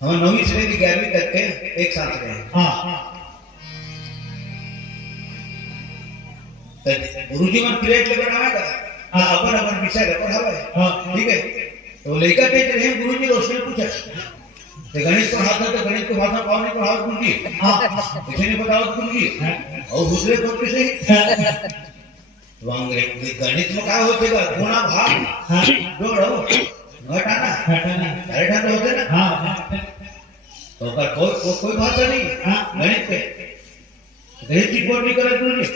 हम 9वीं से लेकर 11वीं तक के एक साथ रहे हां गुरुजी मन प्लेट लेकर आएगा हां अपन विषय ले पढ़ावे हां ठीक है तो लेकर के रहे गुरुजी उसने पूछा तो गणित पढ़ाता तो गणित की भाषा कौन नहीं पढ़ाओ गुरुजी हां इसे नहीं बताओ गुरुजी और दूसरे को कैसे तो अंग्रेजी गणित में क्या होतेगा गुणा भाग हां जोड़ो घटाना घटाना तो होते ना हां तो पर कोई भाषा नहीं हां गणित पे गणित की कोई नहीं करे गुरुजी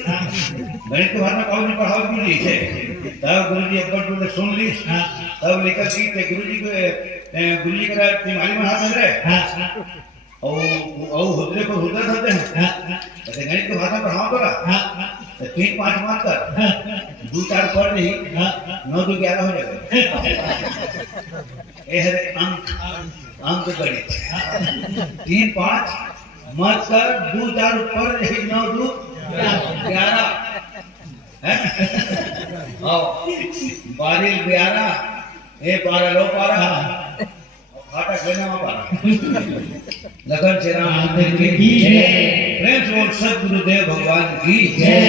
गणित की भाषा कौन नहीं पढ़ाओ गुरुजी से तब गुरुजी अपन जो सुन ली तब लेकर की थे गुरुजी का तिमाली में हाथ रहे और हुदरे को हुदर करते हैं तो गणित की भाषा पढ़ाओ करा तो 3-5 मार्क कर 2-4 पढ़ नहीं 9-2 11 हो जाएगा ये है अंक गणित 3-5 मत कर 2-4 पढ़ नहीं 9-2 11 है और 12 ये 12 लो 12 खाटा खेलने में 12 लगन से राम की जय प्रेम से सद्गुरुदेव भगवान की जय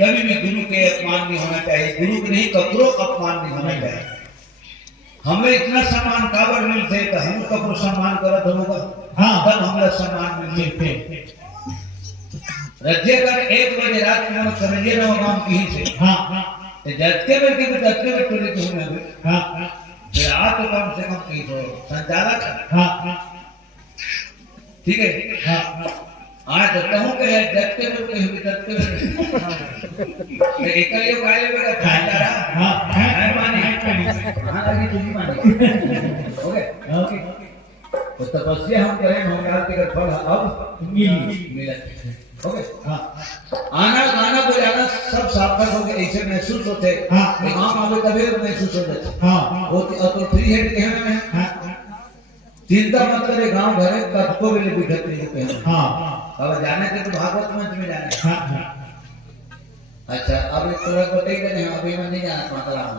कभी भी गुरु के अपमान नहीं होना चाहिए गुरु के नहीं कपड़ों अपमान नहीं होना चाहिए हमें इतना सम्मान काबर मिलते तो हम कपड़ों सम्मान करत होगा हाँ तब हमें सम्मान मिलते रज्जे कर 1 बजे रात में समझिए ना नाम की से हाँ जटके में के जटके में टोले के होने हाँ फिर आ तो कम से कम की तो संचालक हाँ ठीक है हाँ आज कहूं के जटके में के जटके में एक ये गाले में खाया हां है माने हां लगी तुझी माने ओके ओके तो तपस्या हम करें होमयाग के फल अब मिला। ओके हाँ, आना गाना बजाना सब सार्थक हो गए, ऐसे महसूस होते गाँव आवे तभी महसूस हो जाते वो तो फ्री हैंड कहना में चिंता मत करे, गांव घरे कतको बेले बिठत नहीं होते हैं। अब जाने के तो भागवत मंच में जाने। अच्छा अब एक तरह बताई नहीं, अभी मैं नहीं जाना माता राम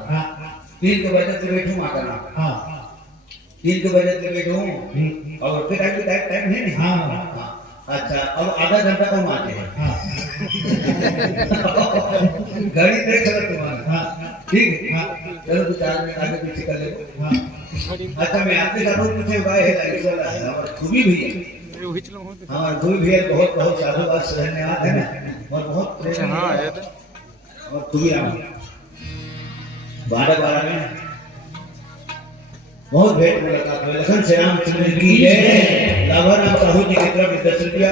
3 के बजे से बैठूं माता राम 3 के बजे से बैठूं और फिर टाइम है नहीं। अच्छा अब आधा घंटा कम आते हैं घड़ी देख लो तुम्हारा ठीक है। चलो 2-4 मिनट आगे पीछे कर ले। अच्छा मैं आपके साथ पूछे भाई है और खूबी भी है हाँ खूबी भी है, बहुत बहुत साधुवाद से धन्यवाद है ना और बहुत और खूबी आम 12 में बहुत भेंट मुलाकात हुई। लखन श्री रामचंद्र की जय। लाभा राम साहू जी की तरफ 10 रुपया,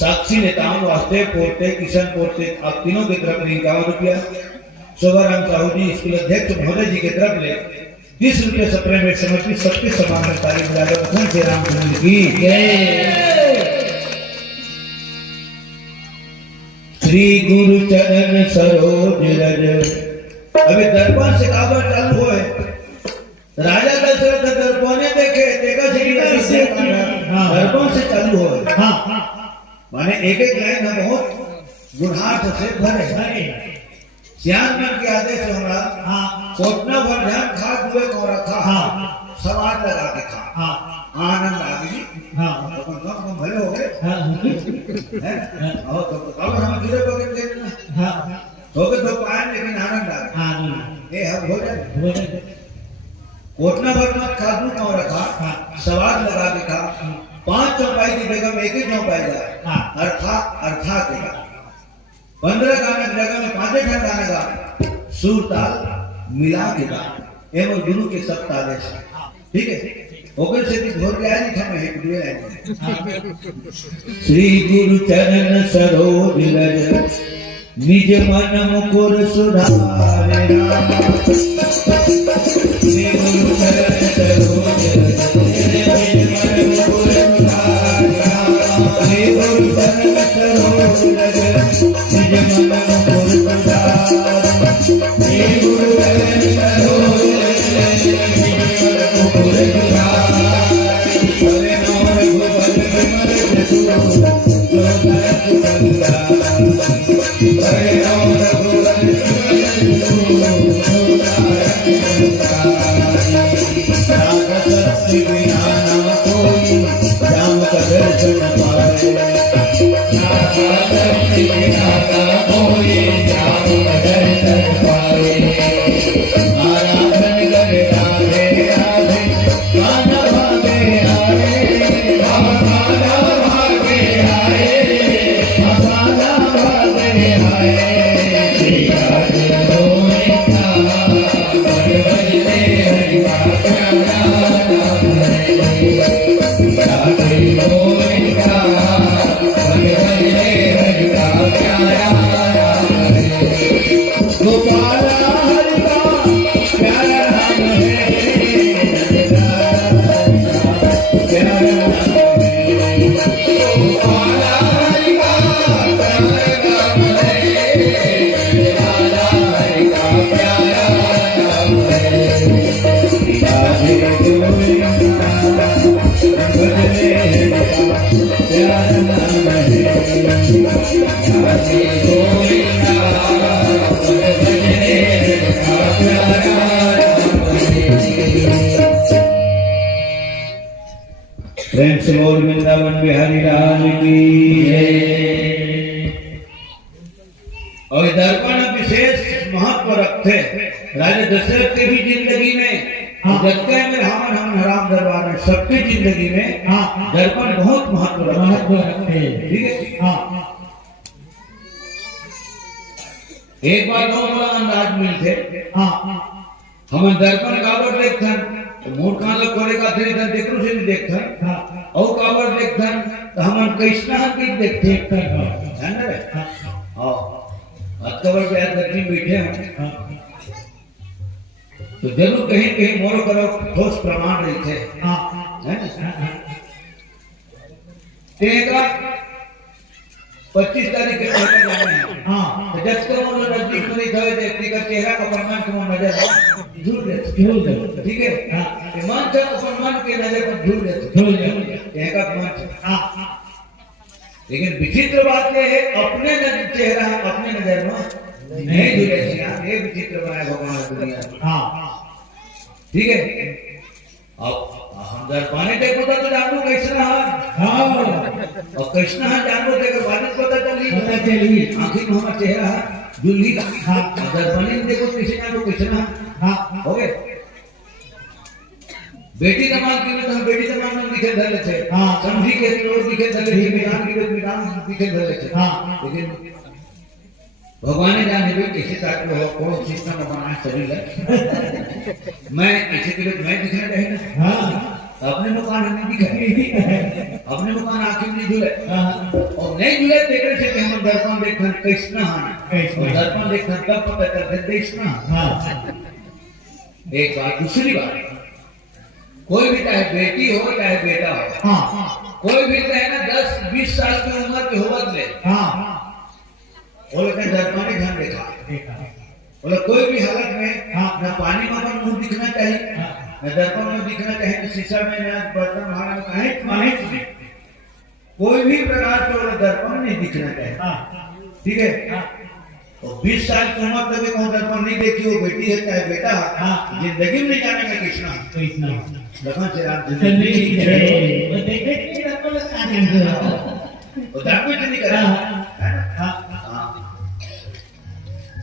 साक्षी नेताओं वास्ते पोते किशन पोते आप तीनों की तरफ 51 रुपया, शोभा राम साहू जी स्कूल अध्यक्ष महोदय जी की तरफ ले 30 रुपये सप्रेमेंट समर्पित सबके समान तारीफ मिला। लखन श्री रामचंद्र की जय। श्री गुरु चरण सरोज रज। अभी दरबार से काबर चालू हुए, राजा दशरथ दर्पणे देखे देखा दर्पण से चालू हो माने एक लाइन है बहुत गुणार्थ से भरे। श्याम के आदेश से हमारा कोटना भर ध्यान खा दुए को रखा सवार लगा के खा आनंद आ गई कम भले हो गए और हम गिरे पकड़ हो गए तो पाए लेकिन आनंद आ गया। ये हम भोजन कोटना भर मत खादू क्यों रखा सवाद लगा के खा 5 चौपाई की जगह में 1 ही चौपाई जाए अर्था के 15 गाने की जगह में 5 गाने गा सुर ताल मिला के गा एवं गुरु के सब ताले से ठीक है। होकर से भी घोर गया नहीं था मैं श्री गुरु चरण सरोज रज निज मन मुकुर सुधारे प्रेम से बोल वृंदावन बिहारी लाल की और दर्पण विशेष महत्व रखते राजा दशरथ के भी जिंदगी में जगते में हम हराम दरबार में सबकी जिंदगी में दर्पण बहुत महत्व रखते हैं। ठीक है एक बार दो बड़ा अंदाज मिलते हम दर्पण काबर देखते मूड काला कोरे का थे इधर देखो से नहीं देखता और काबर देखता तो हम कृष्णा की देखते है ना रे हां अक्टूबर पे आज दक्षिण बैठे हैं तो जरूर कहीं कहीं मोर करो ठोस प्रमाण रही थे है है ना? तेगा 25 तारीख के चेहरा जाना है। हाँ तो जब को वो नजदीक में गए व्यक्ति का चेहरा का प्रमाण को नजर झूल गए, ठीक है? हाँ कि मन का प्रमाण के नजर पर झूल गए तेगा मन। हाँ लेकिन विचित्र बात यह है अपने चेहरा अपने नजर में नहीं झूले। ये विचित्र बनाया भगवान दुनिया। हाँ ठीक है। अब हम दर्पण देखो तो जानू कैसा है। हाँ और कृष्ण है जानू देखो बारिश पता चली आखिर में हमारा चेहरा झूली का। हाँ दर्पण देखो कृष्ण को कृष्ण। हाँ हो गए बेटी दमाद की तो बेटी दमाद में दिखे धरे थे। हाँ समझी के लोग दिखे धरे थे, मिलान की लोग मिलान दिखे धरे थे। हाँ लेकिन भगवान ने जाने भी किसी तरह को कौन सिस्टम बनाना शरीर है। मैं किसी के लिए मैं दिखना चाहिए। हाँ अपने मुकान नहीं दिखे, अपने मुकान आखिर नहीं झूले। और नहीं झूले देखने से कि हम दर्पण देखना कृष्ण और दर्पण देखना तब पता चलता कृष्ण। हाँ एक बात। दूसरी बात कोई भी चाहे बेटी हो चाहे बेटा हो। हाँ कोई भी चाहे ना 10-20 साल की उम्र के होवत ले। हाँ वो लोग दर्पण ध्यान देखा बोला कोई भी हालत में। हाँ न पानी में अपन मुंह दिखना चाहिए। हाँ न दर्पण में दिखना चाहिए तो शीशा में न बर्तन भाड़ा में कहीं कोई भी प्रकार का दर्पण नहीं दिखना चाहिए, ठीक है? और 20 साल की उम्र तक कौन दर्पण नहीं देखी, वो बेटी है चाहे बेटा। हाँ जिंदगी में नहीं जाने का कृष्णा लखन से राम दर्पण नहीं करा।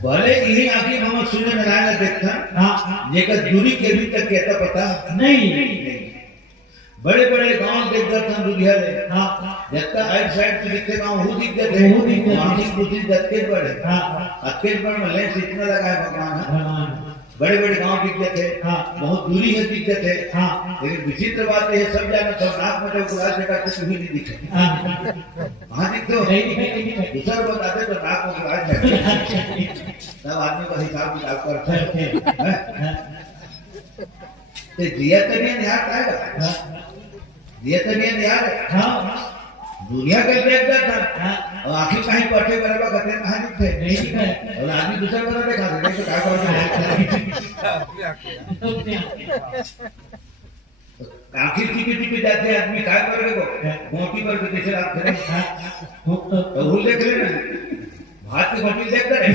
भले यही आगे हम सूर्य नारायण देखता जेकर दूरी के भी तक कहता पता नहीं। बड़े बड़े गांव देखता था दुनिया में। हाँ जब आइट साइड से दिखते गांव हो दिखते थे आंखी बुद्धि दत्ते बड़े। हाँ अत्ते पर में लेंस इतना लगा है भगवान। बड़े बड़े गांव दिखते थे। हाँ बहुत दूरी है दिखते थे। हाँ लेकिन विचित्र बात है सब जाना सब नाक में जब गुलाल बेटा कुछ भी नहीं दिखे। हाँ दिखते हो दूसरा बताते तो नाक में गुलाल बेटा सब आदमी का हिसाब किताब करते हैं। दिया तो नहीं याद आएगा, दिया तो नहीं याद। हाँ दुनिया के देखता था और आखिर कहीं पट्टे बराबर करते कहाँ दिखते नहीं दिखे और आदमी दूसरा बना देखा था नहीं तो क्या करते आखिर टिपी जाते आदमी क्या कर को मोटी पर के जैसे आप करें तो भूल देख लेना भात की मोटी देखते रहे।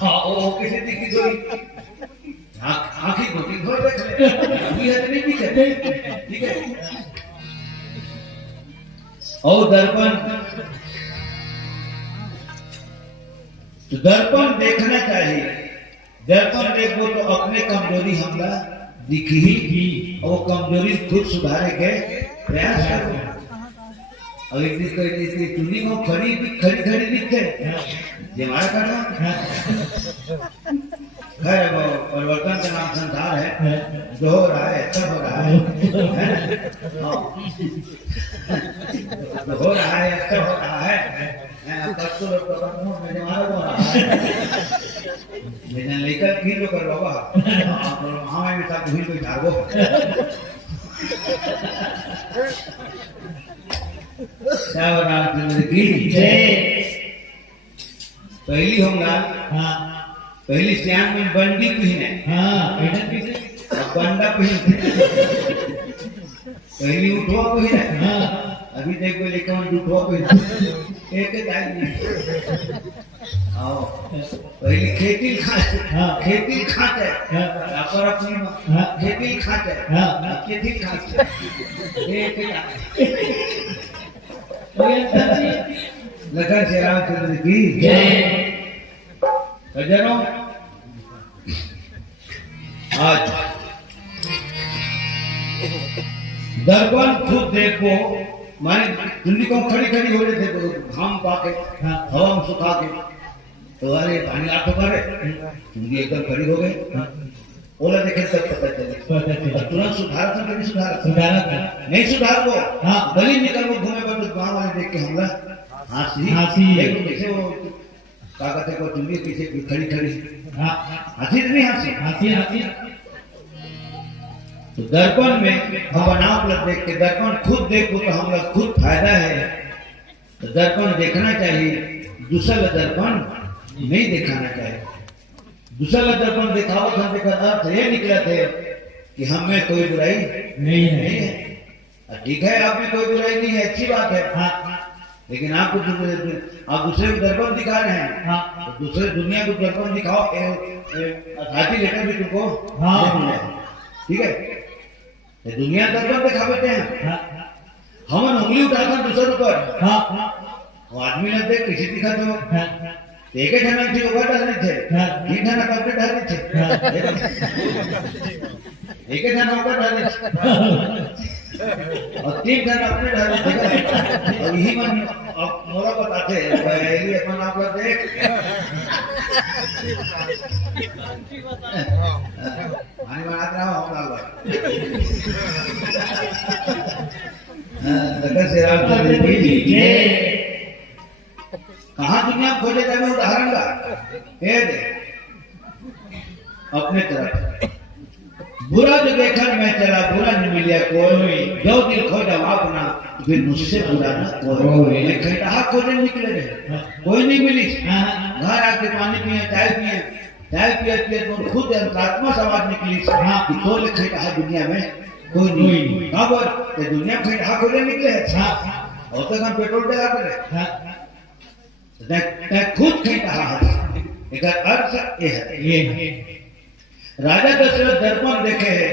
हाँ वो किसी दिखी कोई आखिर मोटी धोर देख ले अभी है नहीं दिखे, ठीक है? और दर्पण तो दर्पण देखना चाहिए। दर्पण देखो तो अपने कमजोरी हमला दिख ही और कमजोरी खुद सुधारे के प्रयास करो। और एक दिन कोई चुनी को खड़ी दिखते हमारा करना खैर परिवर्तन का नाम संसार है। जो हो रहा है अच्छा हो रहा है, जो हो रहा है अच्छा हो रहा है। लेकर फिर कर बाबा हाँ मैं साथ भूल कोई झाड़ो रामचंद्र की पहली होगा। पहली श्याम में बंडी पहने। बंडा पहनते पहली उठवा पहने। अभी देखो लेकिन उठवा पहने एक आओ पहली खेती खाते पर अपनी खेती खाते एक लखन श्री रामचंद्र की जय। सज्जनों आज दर्पण खुद देखो माने दुनिया को खड़ी हो रहे थे घाम पाके हवा में सुखा के तो अरे पानी आप तो करे दुनिया एकदम खड़ी हो गए। ओला देखे तब पता चले तुरंत सुधार तो नहीं सुधार को। हाँ गली निकल को घूमे पर तो गाँव वाले देख के हमला हंसी कैसे वो ताकत को दुनिया पीछे खड़ी। हाँ हंसी नहीं हंसी तो दर्पण में हम नाप लग देख के दर्पण खुद देखो तो हम लोग खुद फायदा है, तो दर्पण देखना चाहिए, दूसरा दर्पण नहीं दिखाना चाहिए। दूसरा दर्पण दिखावत हम अर्थ ये निकला थे कि हम में कोई बुराई नहीं है। ठीक है, आप में कोई बुराई नहीं है, अच्छी बात है। लेकिन आप दूसरे को दर्पण दिखा रहे हैं, तो दूसरे दुनिया को दर्पण दिखाओ, अथॉरिटी लेटर भी तुमको ठीक है। तो दुनिया दर्पण दिखा देते हैं, हम उंगली उठाकर दूसरे ऊपर वो आदमी लगते किसी दिखा तो एक जना थी वो डालनी थे, तीन जना कपड़े डालने थे, एक जना ऊपर डालने और तीन जना अपने डालने थे। और यही मन मोरा बताते हैं अपन आप लोग देख आने बात रहा हम लोग से राम कहाँ दुनिया खोजे जाए उदाहरण का अपने तरफ बुरा जो देखकर मैं चला, बुरा नहीं मिला कोई, जो दिल खोजा अपना फिर मुझसे बुरा ना कोई। खैटा खोजे निकले थे, कोई नहीं मिली। घर आके पानी पिए, चाय पिए तो खुद अंतरात्मा से आवाज निकली कि तो खैटा दुनिया में कोई नहीं। खबर दुनिया खैटा खोजे निकले और तक हम पेट्रोल डला करे खुद कहा है। अर्थ ये राजा दशरथ दर्पण देखे है,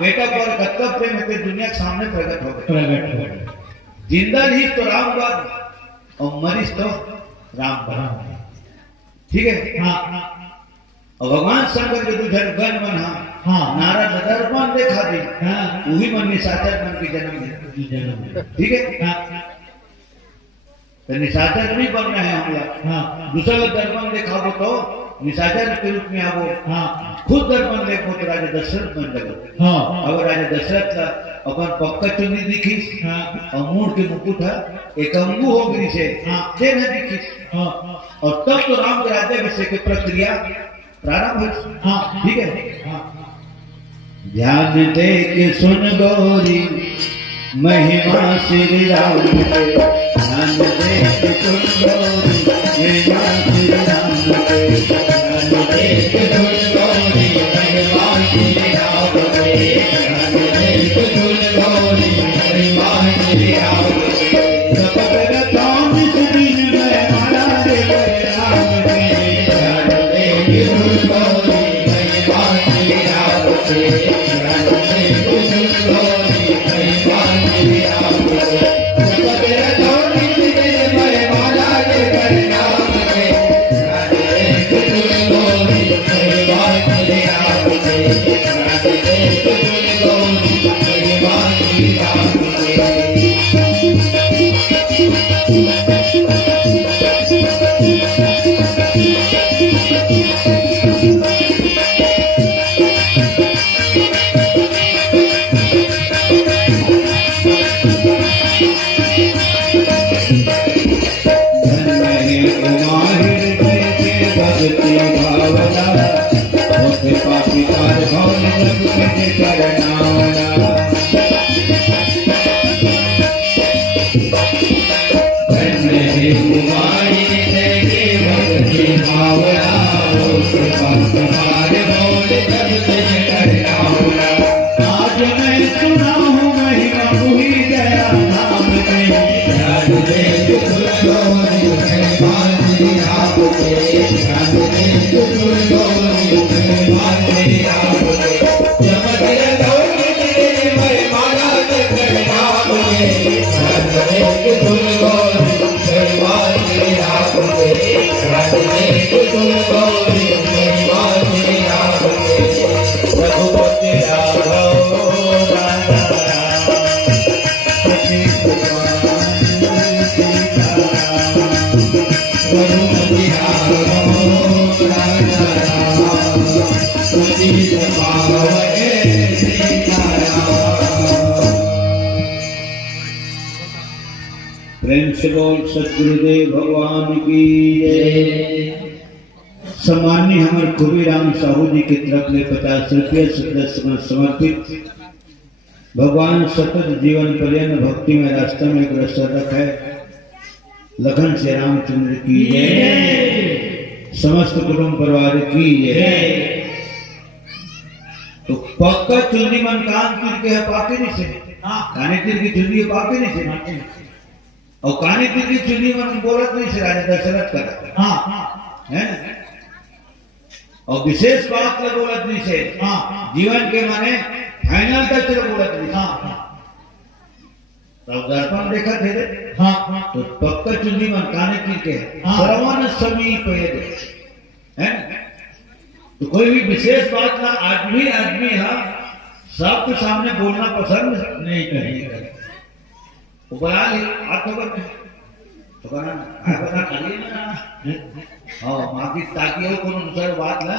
बेटा पर कर्तव्य प्रेम के दुनिया के सामने प्रकट हो गए। जिंदा रही तो राम बात और मरीज तो राम बात, ठीक है। और भगवान शंकर के दूसरे गण बना नारद दर्पण देखा दी, वही मन निशाचर मन की जन्म, ठीक है। तो निशाचर नहीं बनना है हम लोग। दूसरा दर्पण देखा तो निशाचर के रूप में आवो, खुद दर्पण देखो तो राजा दशरथ बन लगो। अगर राजा दशरथ का अपन पक्का चुनी दिखी और मूड के मुकुट है एक अंगू हो गई से देह दिखी, और तब तो राम के राज्याभिषेक की प्रक्रिया प्रारंभ हुई, ठीक है। ध्यान दे के सुन गौरी महिमा श्री राम के, ध्यान दे के सुन गौरी महिमा श्री राम के, ध्यान दे के सुन गौरी महिमा श्री राम के, ध्यान दे के सुन गौरी महिमा श्री राम के। सबक रताम दिन में माला रे राम के, ध्यान दे के सुन गौरी महिमा श्री राम के, ध्यान दे के सुन गौरी महिमा श्री राम के। प्रेम से बोल सतगुरुदेव भगवान की जय। सम्माननीय हमारे खुबीराम साहू जी की तरफ से 50 रुपये समर्पित भगवान सतत जीवन पर्यंत भक्ति में रास्ता में अग्रसर रखे। लखन से रामचंद्र की जय, समस्त कुटुंब परिवार की जय। तो पक्का चुंदी मन कान तीर के पाके नहीं से, काने तीर की चुंदी पाके नहीं से, और काने तीर की चुंदी मन बोलत नहीं से राजा दशरथ कर, है ना। और विशेष बात का बोलत नहीं से, जीवन के माने फाइनल तक चलो बोलत नहीं। तब दर्पण देखा थे तो पक्का चुंदी मन काने तीर के श्रवण समीप है ना। तो कोई भी विशेष बात ना आदमी है, सबके सामने बोलना पसंद नहीं करेगा। वो बना ले हाथ तो बना करिए ना। हाँ बाकी ताकि वो कोनो दूसरा बात ना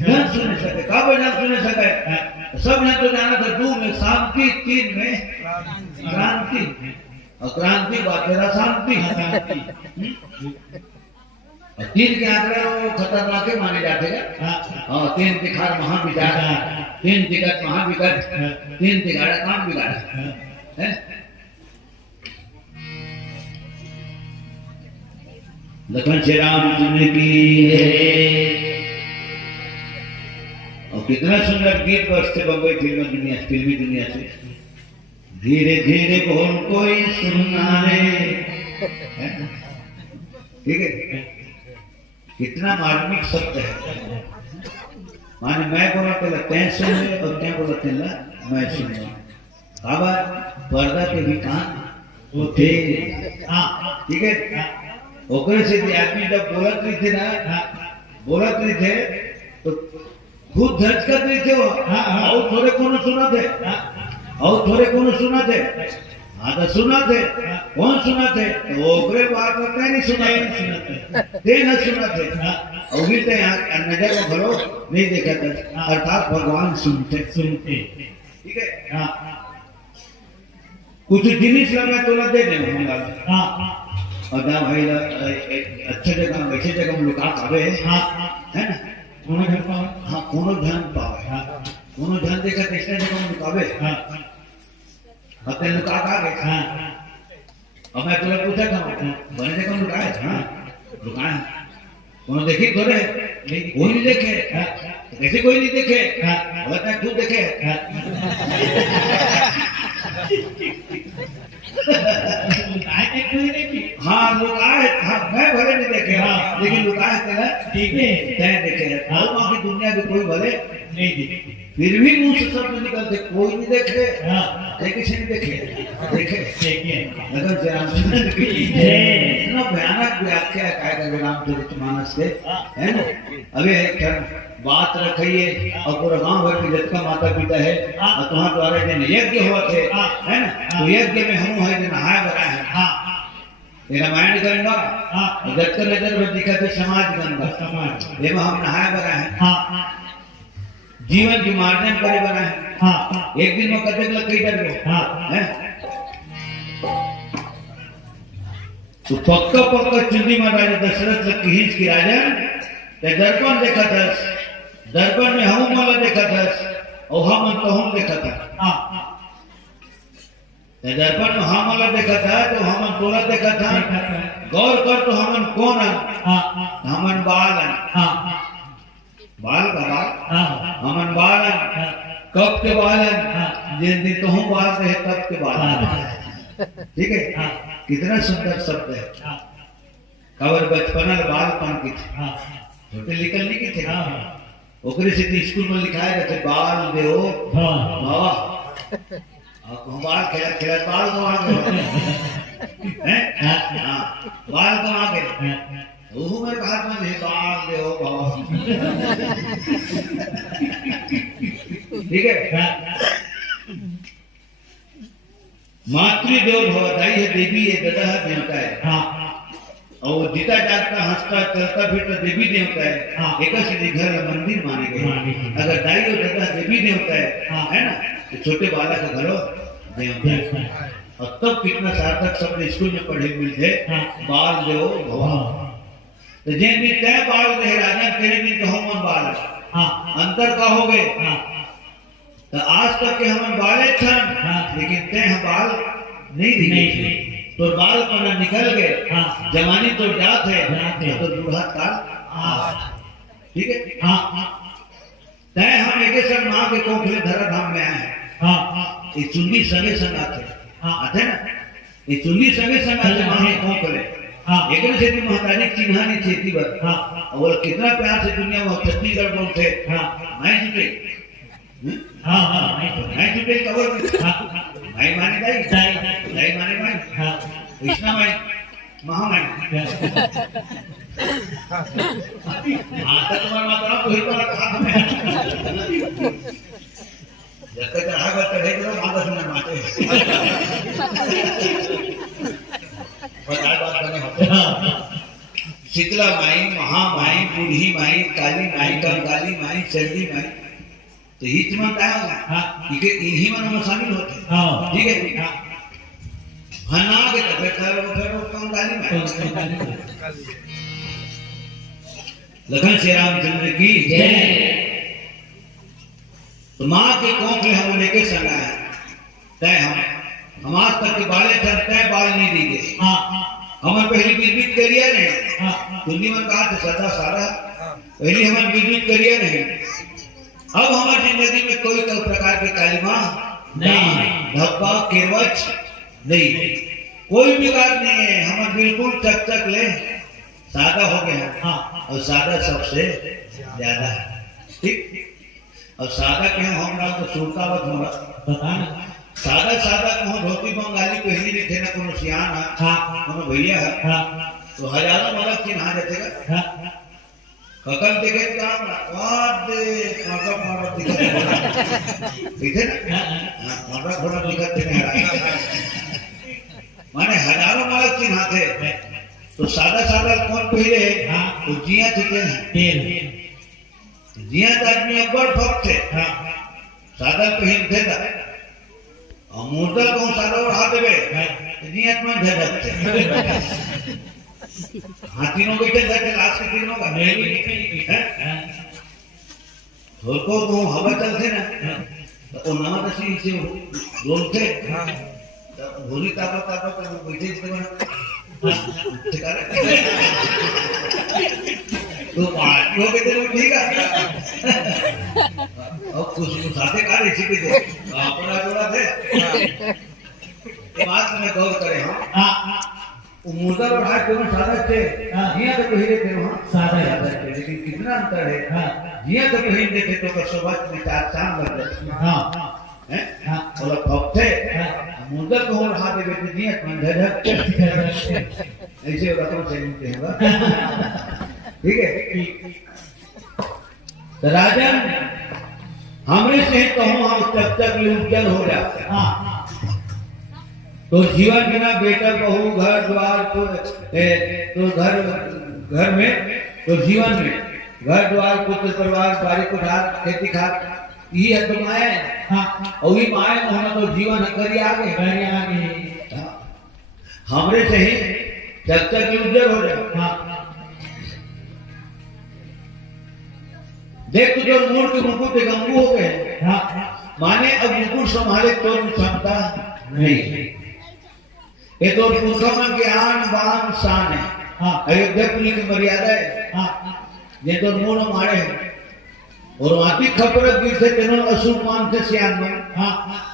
न सुन सके, कब ना सुन सके। सब ने तो जाना था 2 में शांति, 3 में क्रांति, और क्रांति बात तेरा शांति। और 3 के आंकड़े वो खतरनाक माने जाते हैं। हाँ 3 तिखार महाविचार, 3 तिकट महाविकट, 3 तिगाड़ा काम बिगाड़ा है। लखन श्री रामचंद्र की और कितना सुंदर गीत बजते बम्बई फिल्मी दुनिया से। धीरे धीरे बोल कोई सुनना रे, ठीक है। कितना मार्मिक शब्द है। माने मैं बोला पहले तैं सुन ले और तैं बोला तेला मैं सुन ले। बाबा पर्दा के भी कान उठे, ठीक है। ओकरे से भी आदमी जब बोलत नहीं थे तो खुद झटकत नहीं थे। और थोड़े कोनो सुना थे, और थोड़े कोनो सुना थे। हाँ तो सुना थे, कौन सुना थे? तो ओकरे बात में नहीं सुना थे न सुना थे। और भी तो यहाँ नजर में भरो नहीं देखा था, अर्थात भगवान सुनते, ठीक है। कुछ जिनिस लगा तोला दे देना और ना भाई अच्छे जगह वैसे जगह लोग आवे है ना। कोनो ध्यान पावे, हाँ कोनो ध्यान पावे, कोनो ध्यान देखा कृष्ण जगह लोग आवे, अपने लोग आगे। अब मैं तुला पूछा था बने जगह लोग आए, लोग आए कोनो देखी थोड़े, कोई नहीं देखे, कैसे कोई नहीं देखे, बोलता है खुद देखे। हाँ लोग आए, मैं भले नहीं देखे, लेकिन लोग आए ठीक है तय देखे। और बाकी दुनिया में कोई भले नहीं देखे, फिर भी मुंह से शब्द निकलते कोई नहीं देखे, किसी नहीं देखे। अगर रामचंद्र की इतना भयानक व्याख्या है रामचरितमानस से, है ना। अभी एक बात रखिए और पूरा गांव भर के जितना माता पिता है और तुम्हारे द्वारा जन यज्ञ हुआ थे, है ना। तो यज्ञ में हम है जो नहाया बना है, ये रामायण गंगा जब नजर में दिखा थे समाज गंगा, ये हम नहाया बना है, जीवन की मार्जन करे बना है। एक दिन में कदम लग कई डर गए, तो पक्का चुंदी महाराज दशरथ लग खींच की राजा दर्पण देखा था, दर्पण में हम माला देखा था और हम तो हम देखा था। दर्पण में हम वाला देखा था तो हम तोला देखा था। गौर कर तो हमन कौन हमन बाल बाल का बाल हमन बाल कब के बाल जिस दिन तो हम बाल रहे तब के बाल, ठीक है। कितना सुंदर शब्द है। कवर बचपन बालपन की छोटे निकलने की थे, ओकरे से स्कूल में लिखाया जाते बाल देओ बाल खेला बाल को आगे बाल को आगे वो मेरे हाथ में बाल देओ ठीक है। मातृदेव भवदाई है, देवी है, ददा देवता है। और जीता जागता हंसता चलता फिरता देवी देवता है। एक घर मंदिर माने गए। अगर दाई और दादा देवी देवता है ना, तो छोटे बालक का घरों देवता है। और तब कितना सार्थक शब्द स्कूल में पढ़े मिलते बाल देव भगवान। तो जिन दिन तय बाल रहे राजा तेरे दिन तो हम बाल अंतर का हो गए। तो आज तक के हम बाले छन लेकिन ते हम बाल नहीं दिखे तो बाल पर निकल गए। जवानी तो जात है तो बूढ़ा काल। ठीक है। तय हम एक सर माँ के कोखले धरा धाम में आए। ये चुन्नी संगे संग आते ना, ये चुन्नी संगे संग आते माँ के कोखले। एक से महतारी चिन्हा नहीं चेती बर और कितना प्यार से दुनिया में छत्तीसगढ़ बोलते मैं जुटे मैं जुटे कवर भाई माने दाई माने भाई कृष्णा भाई महामाई तुम्हारा माता तो ही कहा में जब तक रहा करते रहे तो माता सुनने माते बात बने होते शीतला माई, महामाई, बूढ़ी माई, काली माई, कंकाली माई, चंडी माई, तो ही चमन क्या होगा? इन्हीं में शामिल होते। ठीक है। हना के तो कंकाली माई। लखन श्री रामचंद्र की जय। तो माँ के कोख हम लेके संगा है तय हम आज तक के बाले तय बाल नहीं दीजिए। हमारे पहली बीत करियर है दुनिया में कहा था सदा सारा पहली हमारी बीत करियर है। अब हमारी जिंदगी में कोई प्रकार की कालिमा नहीं, धब्बा केवच नहीं, कोई बिगाड़ नहीं है। हम बिल्कुल चक ले सादा हो गया और सादा सबसे ज्यादा है। ठीक। और सादा के हमरा तो सुरतावत होगा पता ना सादा कहो धोती बंगाली पहली नहीं थे ना कोनो सियान है कोनो भैया है तो हजारों वाला चिन्हा जातेगा। ककल देखे काम वाद काका मारा दिखे ना मारा थोड़ा दिखते नहीं माने हजारों वाला चिन्हा थे तो सादा कौन पहले तो जिया थे जिया आदमी अब्बड़ फक थे सादा पहन थे मूर्तल को सादा और हाथ देवे नियत में झटकते हाथीनों के झटके लास्ट के तीनों का को हवा चलते ना तो नवा दसी से बोलते भूरी तापा तो बैठे तो पार्टी हो गए थे ठीक है। अब कुछ साथे का रेसिपी थे अपना जोड़ा थे बात में गौर करें हम मुर्दा बढ़ा क्यों सादा थे जिया तो पहले थे वहाँ सादा थे लेकिन कितना अंतर है। जिया तो पहले देखे तो कसोबत में चार चांद लग रहे हैं और फपते मुर्दा को और हाथ दे बेटे जिया मन झटक ऐसे रकम से मिलते हैं। ठीक है। तो राजन हमरे से कहूँ हम तब तक उज्जवल हो जाते तो जीवन बिना बेटा बहू घर द्वार तो घर में तो जीवन में घर द्वार पुत्र परिवार बारी कुठार खेती खाद ये है तो माए और ये माए होना तो जीवन करी आगे हमरे से ही जब तक उज्जवल हो जाए। देख तो जो मूर्ख मुकुट गंगू हो गए माने अब मुकुट संभाले तो क्षमता नहीं। ये तो पुरखा ज्ञान बान शान है अयोध्या पुरी की मर्यादा है। ये तो मूल मारे और माती खबर गिर से तेनो असुर मान से सियान में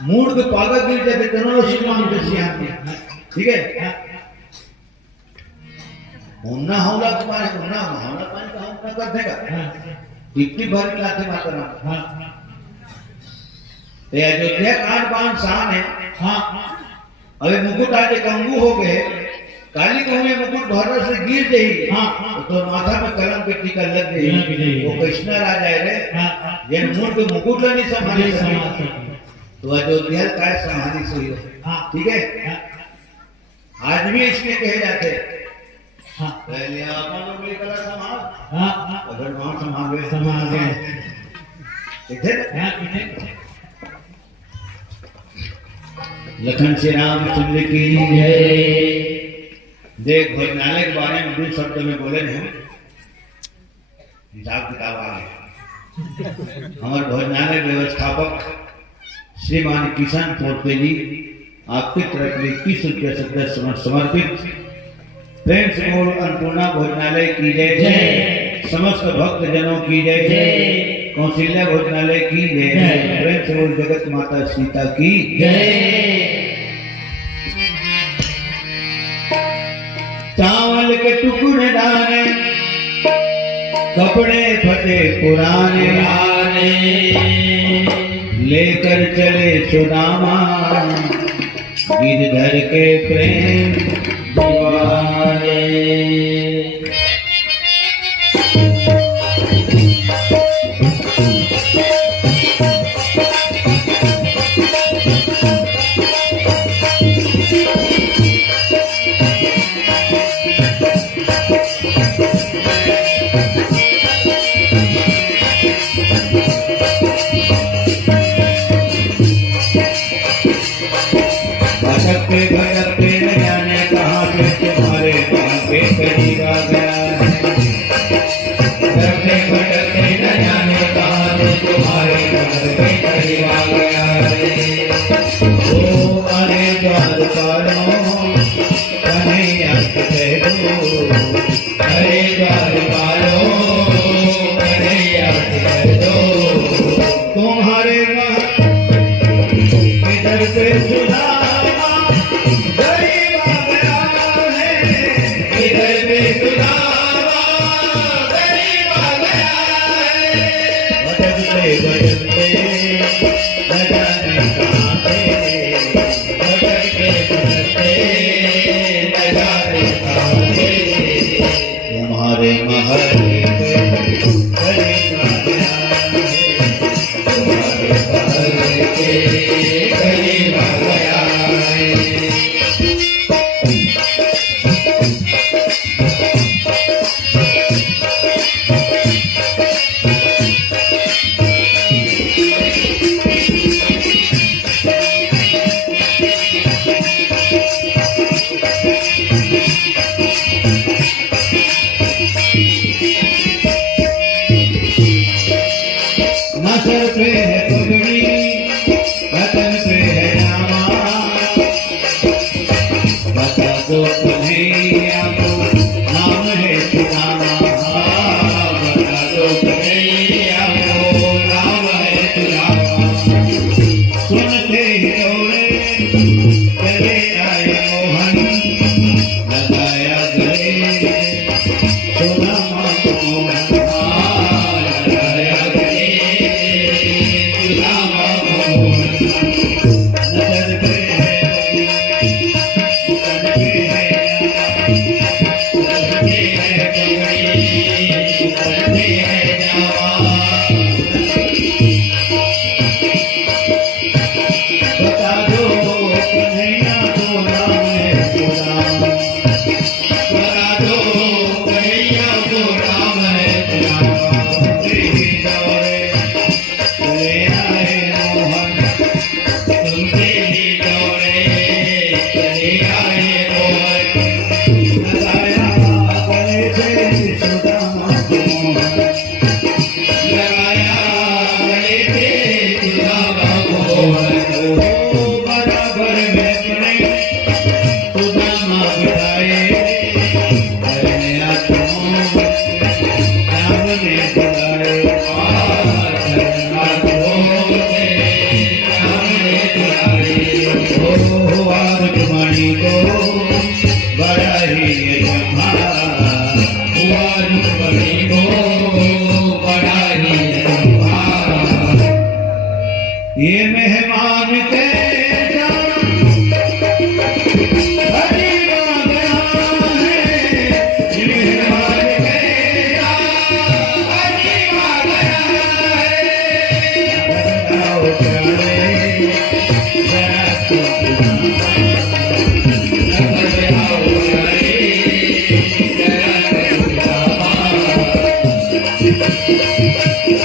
मूर्ख पागल गिर जाते तेनो असुर मान से सियान में। ठीक है। होना होला तुम्हारे होना होना पानी का हम ना कर देगा डिप्टी भर लाते मातरा ये अयोध्या कांड बान शान है। अबे मुकुट आके गंगू हो गए काली कहूँ में मुकुट भर से गिर गई तो माथा में कलम के टीका लग गई वो कृष्णा राजा है रे ये मूर्ख मुकुट नहीं संभाली तो अयोध्या का संभाली सही हो। ठीक है। आज भी इसमें कहे जाते पहले अपन लोग मिलकर समाज अगर वहां समाज लखन श्री रामचंद्र की जय। देख भोजनालय के बारे में 2 शब्द में बोले हैं हिसाब किताब आ गए। हमारे भोजनालय व्यवस्थापक श्रीमान किशन पोर्ते जी आपके तरफ में 21 समर्पित। प्रेम से बोल अन्नपूर्णा भोजनालय की जय, समस्त भक्त जनों की जय, कौशल्या भोजनालय की जय, प्रेम से बोल जगत माता सीता की जय। चावल के टुकड़े डाले, कपड़े फटे पुराने, लेकर चले सुदामा गिरधर के प्रेम दीवाने। भटकते भटकते न जाने कहाँ से तुम्हारे पास पे करीबा गया है। भटकते भटकते न जाने कहाँ से तुम्हारे पास पे करीबा गया है। ओ अरे द्वारपालों कन्हैया कह दो, अरे द्वारपालों कन्हैया कह दो, तुम्हारे इधर पे सुना तुम्हारे महल नसर पे है पगड़ी, बदन पे है नामा, बता दो कन्हैया को नाम है सुदामा, बता दो कन्हैया को नाम है सुदामा। सुनते ही दौड़े चले आए मोहन, लगाया गले सुदामा को मोहन, लगाया गले ये मेहमान के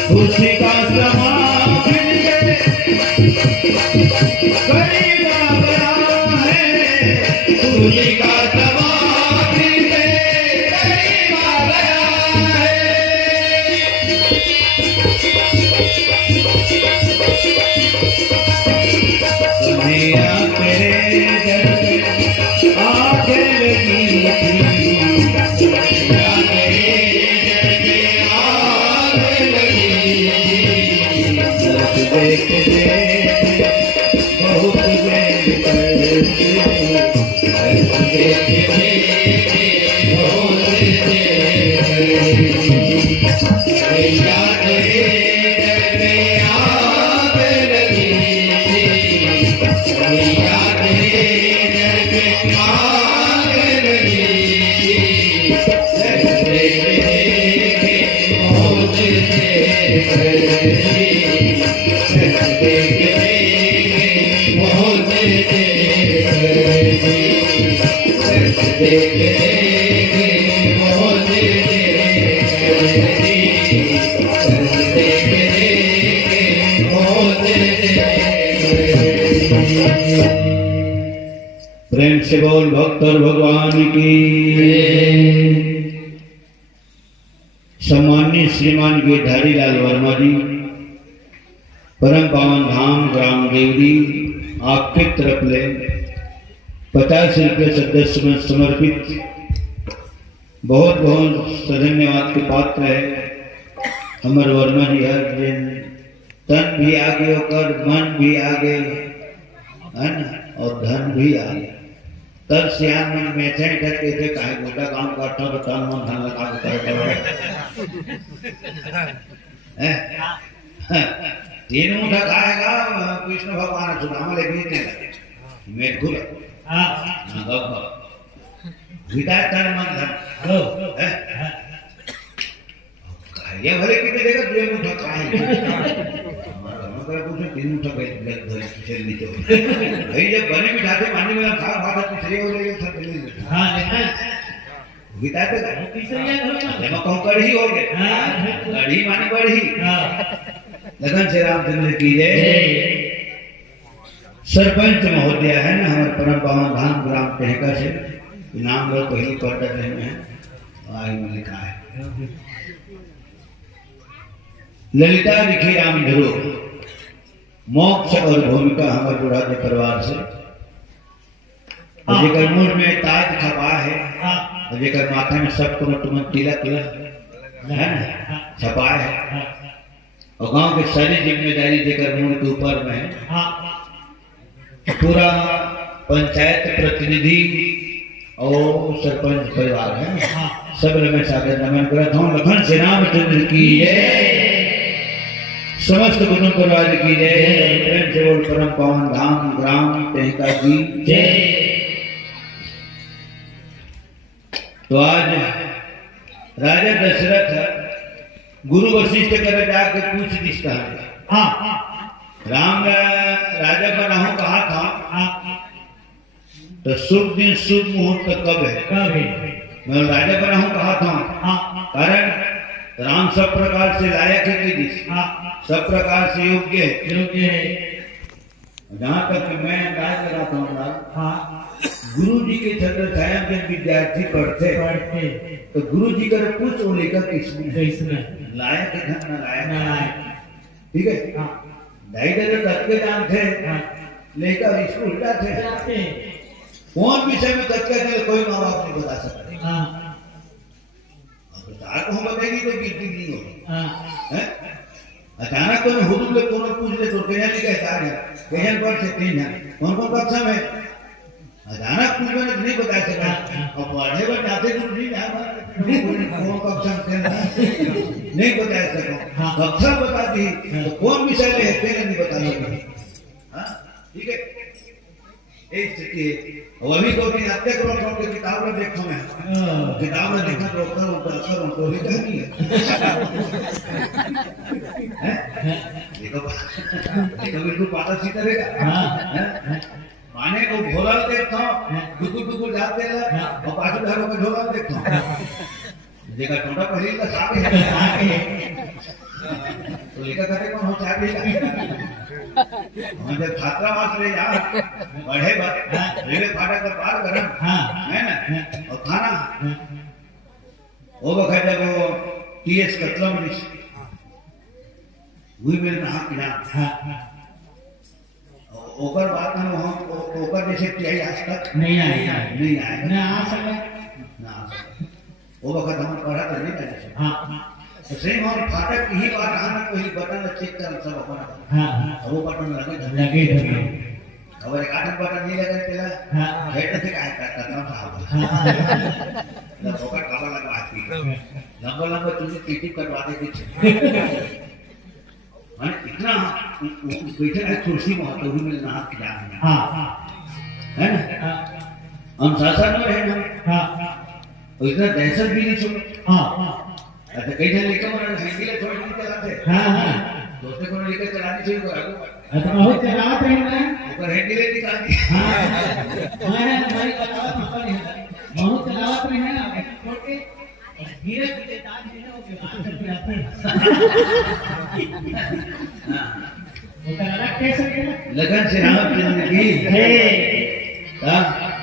खुशी का समा तेरे दर पे आके लगी थी, मैया तेरे दर पे आके लगी थी। दर्द देखते बहुत देर करते, दर्द देखते बहुत देर करते। मैया तेरे दर पे आके लगी थी, मैया तेरे दर पे आके लगी थी। दर्द देखते बहुत देर करते, दर्द देखते बहुत देर करते, दर्द देखते बहुत देर करते, दर्द देखते बहुत देर करते। प्रेम से बोल भक्त और भगवान की। सम्मानित श्रीमान गिरधारी लाल वर्मा जी, परम पावन धाम ग्राम देवरी आपके तरफ ले 50 रुपये सदस्य में समर्पित बहुत बहुत धन्यवाद के पात्र है अमर वर्मा जी। हर दिन तन भी आगे होकर मन भी आगे है ना, और धन भी आगे। तब श्याम मन में करके थे कहे मोटा काम करता हूँ तो तन मन धन लगा तीन मुठा खाएगा कृष्ण भगवान सुदामा लेके मेट खुल तन मन धन ये भले कितने देगा दो मुठा खाएगा तीन मुठा चल नीचे भाई जब बने बिठाते पानी में खा खा पिछले हो जाएगा सब हाँ बिताते जब कड़ी हो गया कड़ी मानी बढ़ी। लगन श्री रामचंद्र की जय। सरपंच महोदय है ना हमारे परम पावन धाम ग्राम टेहका से, नाम लोग पहली पढ़ते रहे हैं आई में लिखा है ललिता लिखी राम ध्रुव मोक्ष और भूमिका हमारे बुढ़ादे परिवार से। जेकर मुंह में ताज खपा है, जेकर माथा में सब तुम तिलक है ना छपा है, और गांव की सारी जिम्मेदारी जेकर मुंह के ऊपर में है। पूरा पंचायत प्रतिनिधि और सरपंच परिवार है, सब में सागर नमन करता हूँ। लखन श्री रामचंद्र की जय, समस्त कुटुंब परिवार की जय। प्रेम से बोल परम पावन धाम ग्राम टेहका की जय। तो आज राजा दशरथ गुरु वशिष्ठ कर जाके पूछ दिखता है राम राजा बना हूं कहा था, तो शुभ दिन शुभ मुहूर्त कब है? मैं राजा बना हूं कहा था, कारण राम सब प्रकार से लायक है कि सब प्रकार से योग्य है। जहाँ तक मैं अंदाज लगाता हूँ गुरु जी के छत्र छाया में विद्यार्थी पढ़ते तो गुरु जी का कुछ वो लेकर किसमें लायक है धन न लायक, ठीक है। ढाई दर्जन तत्व जान थे लेकर स्कूल उल्टा थे, कौन विषय में तत्व थे कोई माँ बाप नहीं बता सकता। हम बताएगी तो गिनती नहीं होगी। अचानक तो हुजूर ले कौन पूछ ले तो कहने नहीं कहता है कहन पर से तीन है कौन कौन कक्षा में अचानक पूछ मैंने नहीं बता सका, और पढ़े पर जाते गुरु जी कौन कक्षा में नहीं बता सका, कक्षा बता दी तो कौन विषय ले है नहीं बता सका। ठीक है एक स्थिति है। अभी तो भी हत्या करो के किताब में देखो मैं किताब में देखा तो असर तो भी नहीं है देखो बिल्कुल पाता सीधा रहेगा। माने को झोला देखता हूँ टुकुर जाते हैं और पाछे घरों का झोला देखता हूँ देखा छोटा पहले का साथ है तो लेकर कहते कौन हो चाहे जब छात्रावास ले जा बढ़े रेलवे फाटक पर पार करम है ना, और खाना वो वक्त जब वो टीएस कतलम हुई मेरे नहा किया ओकर बात हम ओकर जैसे चाहिए आज तक नहीं आए नहीं आए ना आ सके ना आ सके। वो वक्त हम पढ़ा तो नहीं था जैसे हाँ तो सेम और फाटक की ही बात आना कोई बटन चेक कर सब अपना हाँ वो बटन लगे लगे लगे खबर एक आठ बटन नहीं लगे तेरा हाँ हेड से काय करता साहब ना ओकर खबर लगवा दी लंबा लंबा तुझे टीटी करवा दे कुछ हाँ इतना बैठे है कुर्सी में तो भी मिलना हाथ की जान हाँ है ना हम शासन में है ना और इतना दहशत भी नहीं छोड़ हाँ अच्छा कई जन लेकर मर हैंडल छोड़ नहीं चलाते हाँ दोस्तों को लेकर चलानी चाहिए को आगे तो बहुत चलावत रहे ना ऊपर हैंडल निकाल दी हमारे हमारी बात नहीं बहुत चलावत रहे ना छोटे धीरे धीरे ताज है वो बात करते आते वो तो अलग कैसे है लगन से रामचंद्र की है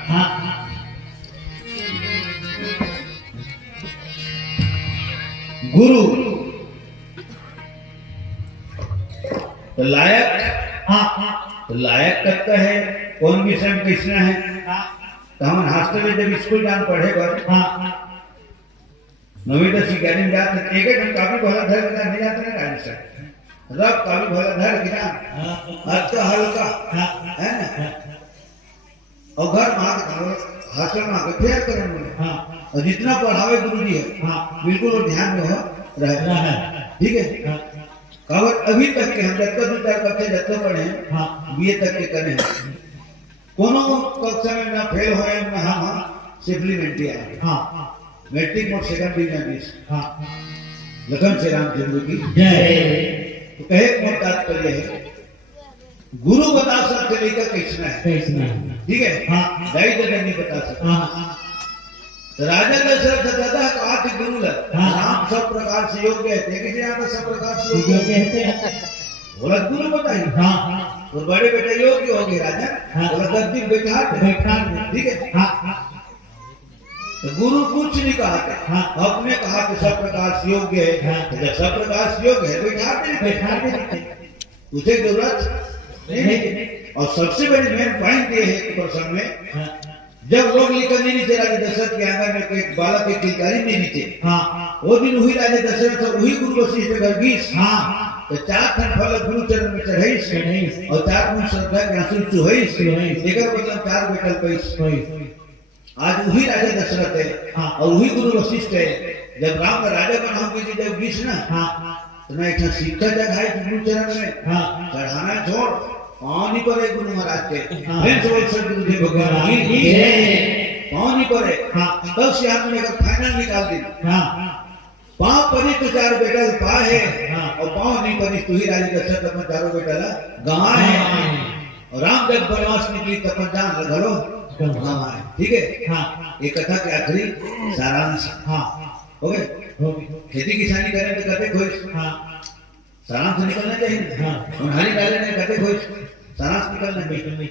हाँ गुरु तो लायक तो लायक करता है कौन विषय में कृष्णा है तो हम हॉस्टल में जब स्कूल जान पढ़े पर नवी दस ग्यारह जाते एक हम काफी भला धर का नहीं जाते ना गाड़ी से रब काफी भला धर गिरा हल्का हल्का है ना और घर में हॉस्टल में आके फेर करें मुझे और जितना पढ़ावे गुरु जी है बिल्कुल वो ध्यान में हो रहा है ठीक है कहावत अभी तक के हम जब तक विचार करते जब तक पढ़े बीए तक के करे कोनो कक्षा में ना फेल होए ना हम सप्लीमेंट्री आ मैट्रिक मोड सेकंड डिवीजन लखन से रामचंद्र की जय। तो कहे मोट तात्पर्य है गुरु बता सकते लेकर कृष्ण है ठीक है दाई जगह नहीं बता सकता तो राजा दशरथ दादा कहा कि गुरु राम सब प्रकार से योग्य है किसी यहाँ तो सब प्रकार से योग्य है बोला गुरु बताइए तो बड़े बेटे योग्य हो गए राजा बोला 10 दिन बैठा ठीक है तो गुरु कुछ नहीं कहा अपने कहा कि सब प्रकार से योग्य है जब सब प्रकार से योग्य है बैठाते तुझे जरूरत नहीं और सबसे बड़ी मेन पॉइंट ये है प्रसंग में जब लोग लेकर नहीं नीचे राजा दशरथ के आंगन में एक बालक की किलकारी नहीं नीचे वो दिन वही राजा दशरथ वही गुरु वशिष्ठ गर्गीस तो 4 खंड फल गुरु चरण में चढ़ाई और 4 गुण श्रद्धा के आंसू चुहई लेकर मतलब 4 बेटल पैस आज वही राजा दशरथ है और वही गुरु वशिष्ठ है जब राम का राजा बना होंगे जब बीच ना तो मैं एक शिक्षा जगह गुरु चरण में चढ़ाना छोड़ पानी पड़े गुरु महाराज के गुरुदेव भगवान पानी पड़े तब से आपने फाइनल निकाल दी पाँव पड़ी तो 4 बेटा पा है और पाँव नहीं पड़ी तो ही राजा दशरथ अपना 4 बेटा गंवा है और राम जब वनवास निकली तब जान लगलो गंवा है ठीक है ये कथा के आखिरी सारांश हो गए खेती किसानी करें तो कहते खुश सारांश निकलना चाहिए उन्हारी डाले नहीं कहते खुश सारांश निकलना चाहिए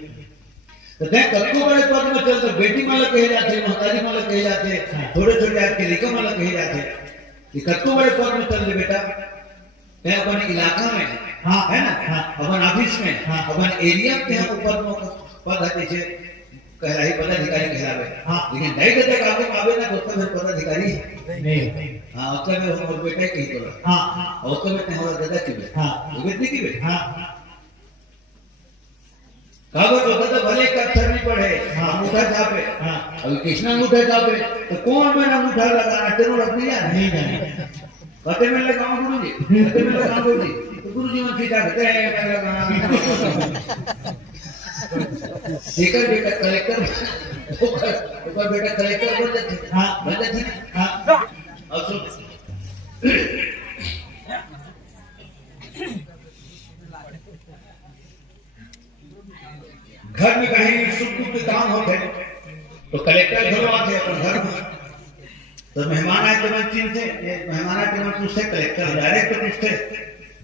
तो देख कल्को बड़े पद में चलते बेटी माला कहे जाते महतारी माला कहे जाते थोड़े छोटे आपके लिखा माला कहे जाते ये कल्को बड़े पद में चल बेटा मैं अपन इलाका में है ना अपन ऑफिस में अपन एरिया में हम पद है जैसे कहलाई पदाधिकारी कहलावे लेकिन नहीं देते आगे आवे ना तो फिर पदाधिकारी नहीं उसका में हम बेटा कही तो उसका में हमारा दादा की बेटा वो बेटी की बेटा कागज होता तो भले एक अक्षर नहीं पढ़े अंगूठा छापे अभी कृष्ण अंगूठा छापे तो कौन में अंगूठा लगाना तेरू रख दिया नहीं जाने कते में लगाऊं गुरु जी कते में लगाऊं गुरु जी तो गुरु जी मन सीधा कहते हैं मैं लगाना बेटा कलेक्टर ऊपर बेटा कलेक्टर बन जाते अब सुन घर में कहीं सुख दुख के काम होते तो कलेक्टर घर आते अपन घर में तो मेहमान आए तो मैं चिंते मेहमान आए तो मैं पूछते कलेक्टर डायरेक्ट तो पूछते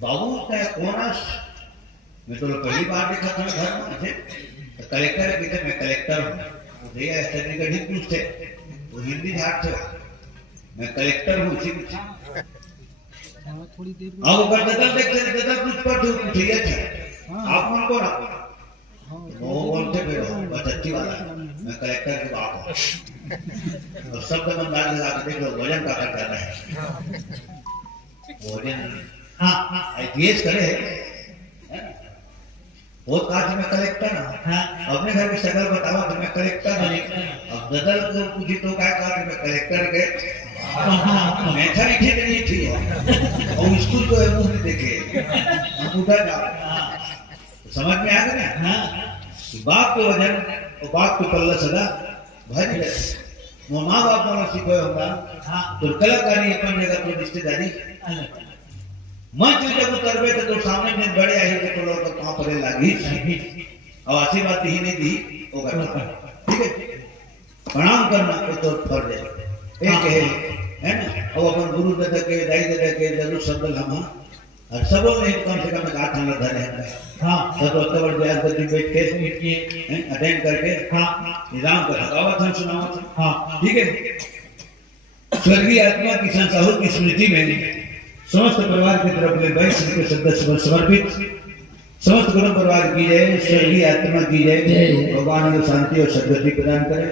बाबू क्या कौन मैं तो पहली बार देखा था घर में तो कलेक्टर कहते मैं कलेक्टर हूँ भैया सर्टिफिकेट ही पूछते वो हिंदी झाड़ते मैं कलेक्टर हूँ इसी कुछ अब ऊपर दादा देखते दादा कुछ पर पूछिए आप मन को वो बोलते फिर बचती वाला मैं कलेक्टर की बात हूँ और शब्द बंदाज लगा के देख लो वजन का कर जाता है वजन हाँ आईपीएस करे बहुत कहा कि मैं कलेक्टर हूँ अपने घर की शक्ल बतावा कि मैं कलेक्टर हूँ अब बदल को पूछी तो क्या कहा कि मैं कलेक्टर के मैथा नहीं ठीक नहीं थी और स्कूल को मुंह नहीं देखे हम उठा जाओ समझ में आ गया ना बाप के वजन और बाप के पल्ला सदा भारी रहे वो माँ बाप ने सीखो होगा तो कलाकारी अपन जगह तो रिश्तेदारी मंच जब उतरबे तो सामने में बड़े आई तो लोग तो कहां पड़े लागी और आशीर्वाद ही नहीं दी होगा ठीक है प्रणाम करना तो फर्ज है एक है ना और अपन गुरु दादा के दाई दादा के जरूर शब्द हम और सब लोग नहीं कम से कम 8 नंबर धरे हैं हाँ तो तब ब्याज गति बैठ के अटेंड करके हाँ निजाम कर लगावत हम सुनावत हाँ ठीक है स्वर्गीय आत्मा की संसाहु की स्मृति में समस्त परिवार की तरफ में 22 के सदस्य समर्पित समस्त गुरु परिवार की जय स्वर्गीय आत्मा की जय भगवान को शांति और सद्गति प्रदान करे